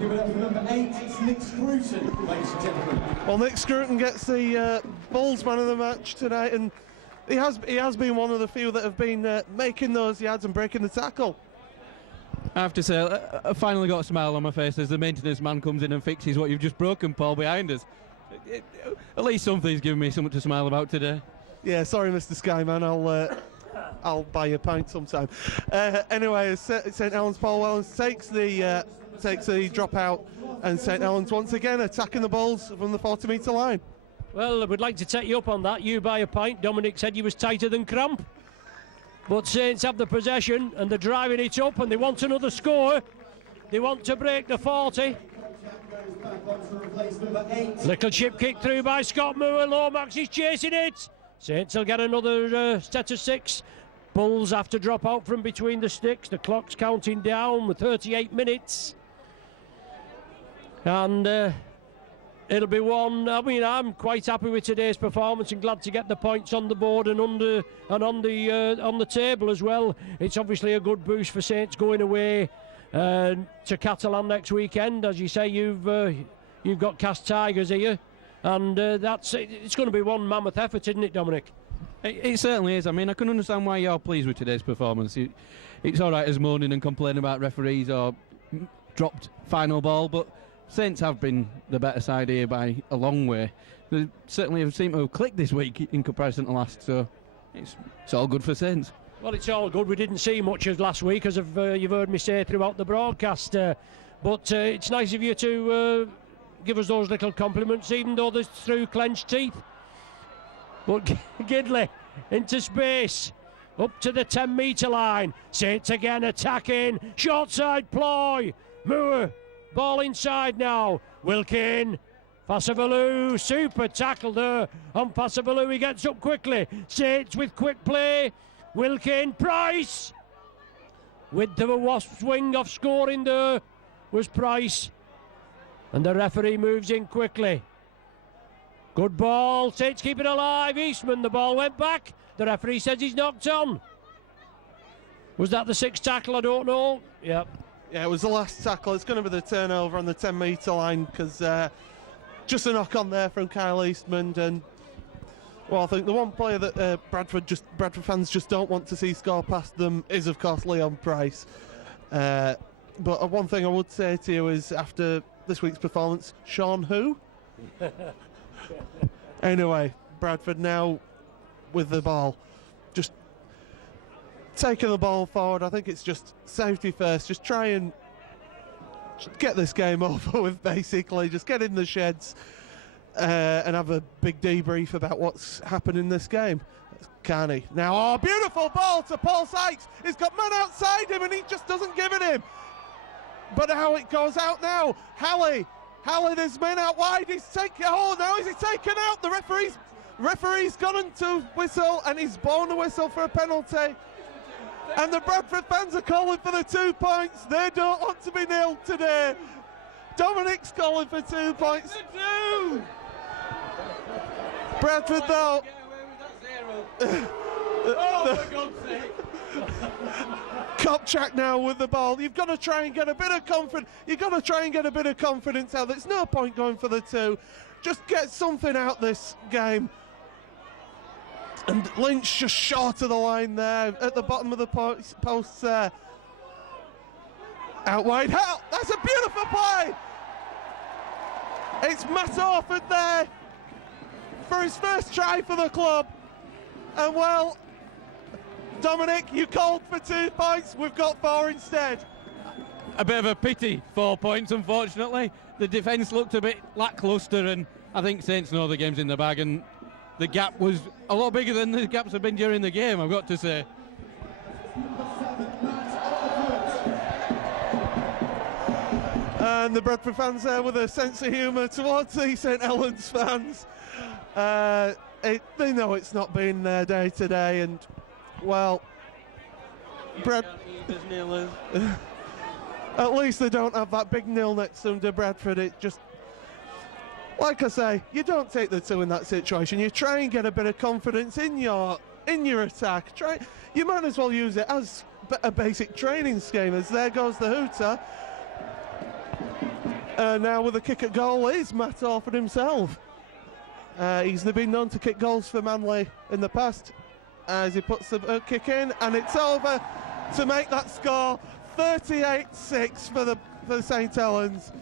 Number 8, it's Nick Scruton, ladies and gentlemen. Well, Nick Scruton gets the Bulls man of the match tonight, and he has been one of the few that have been making those yards and breaking the tackle. I have to say, I finally got a smile on my face as the maintenance man comes in and fixes what you've just broken, Paul, behind us. At least something's given me something to smile about today. Yeah, sorry, Mr. Skyman. I'll buy you a pint sometime. Anyway, St Helens Paul Wellens takes the dropout, and St Helens once again attacking the Bulls from the 40-metre line. Well, I would like to take you up on that. You buy a pint. Dominic said you was tighter than cramp. But Saints have the possession and they're driving it up and they want another score. They want to break the 40. Little chip kick through by Scott Moore. Lomax is chasing it. Saints will get another set of 6. Bulls have to drop out from between the sticks. The clock's counting down with 38 minutes. And it'll be one. I mean, I'm quite happy with today's performance and glad to get the points on the board and on the table as well. It's obviously a good boost for Saints going away to Catalan next weekend. As you say, you've got Cast Tigers here, and it's going to be one mammoth effort, isn't it, Dominic? It certainly is. I mean, I can understand why you're pleased with today's performance. It's all right as moaning and complaining about referees or dropped final ball, but Saints have been the better side here by a long way. They certainly have seemed to have clicked this week in comparison to last, so it's all good for Saints. Well, it's all good. We didn't see much of last week, as you've heard me say throughout the broadcast, but it's nice of you to give us those little compliments, even though there's through clenched teeth. But Gidley into space, up to the 10-metre line. Saints again attacking, short side ploy. Moore, ball inside now. Wilkin, Fasavalou, super tackle there on Fasavalou. He gets up quickly. Saints with quick play. Wilkin, Price. With the Wasps wing off scoring there was Price. And the referee moves in quickly. Good ball, Saints keep it alive. Eastman, the ball went back. The referee says he's knocked on. Was that the 6th tackle? I don't know. Yep. Yeah, it was the last tackle. It's going to be the turnover on the 10-metre line because just a knock on there from Kyle Eastman. And well, I think the one player that Bradford fans just don't want to see score past them is, of course, Leon Price. But one thing I would say to you is, after this week's performance, Sean who? Anyway, Bradford now with the ball, just taking the ball forward. I think it's just safety first. Just try and get this game over with, basically. Just get in the sheds and have a big debrief about what's happened in this game. Carney now, beautiful ball to Paul Sykes. He's got man outside him and he just doesn't give it him. But how it goes out now, Halley, there's men out wide. Now is he taken out? The referee's gone to whistle and he's blown a whistle for a penalty. And the Bradford fans are calling for the 2 points. They don't want to be nilled today. Dominic's calling for 2 points. Bradford though. Oh, for God's sake. Kopchak now with the ball. You've got to try and get a bit of confidence. You've got to try and get a bit of confidence out. There's no point going for the 2. Just get something out this game. And Lynch just short of the line there at the bottom of the post there. Out wide. That's a beautiful play. It's Matt Orford there for his first try for the club. And well, Dominic, you called for 2 points. We've got 4 instead. A bit of a pity, 4 points, unfortunately. The defence looked a bit lacklustre, and I think Saints know the game's in the bag, and the gap was a lot bigger than the gaps have been during the game, I've got to say. And the Bradford fans there with a sense of humour towards the St Helens fans. They know it's not been their day today, and well, at least they don't have that big nil next to them to Bradford. It just, like I say, you don't take the 2 in that situation. You try and get a bit of confidence in your attack. You might as well use it as a basic training scheme, as there goes the hooter. Now with a kick at goal is Matt Orford himself. He's been known to kick goals for Manly in the past, as he puts the kick in, and it's over to make that score 38-6 for the St Helens.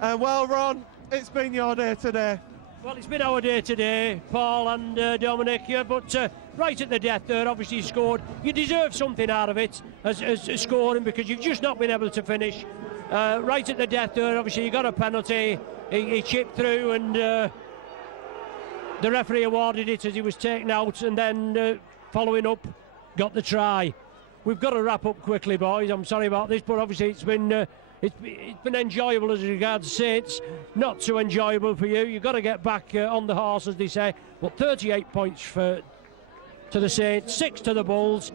And well, Ron, it's been your day today. Well, it's been our day today, Paul and Dominic, yeah, but right at the death there, obviously you scored. You deserve something out of it as scoring, because you've just not been able to finish. Right at the death there, obviously you got a penalty, he chipped through, and the referee awarded it as he was taken out, and then following up, got the try. We've got to wrap up quickly, boys. I'm sorry about this, but obviously it's been enjoyable as regards Saints. Not so enjoyable for you. You've got to get back on the horse, as they say. But 38 points to the Saints, 6 to the Bulls.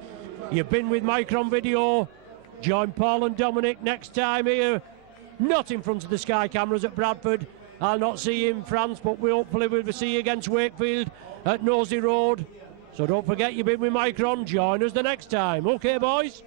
You've been with Micron Video. Join Paul and Dominic next time here, not in front of the Sky cameras at Bradford. I'll not see you in France, but hopefully we'll see you against Wakefield at Nosey Road. So don't forget, you've been with Micron. Join us the next time. Okay, boys?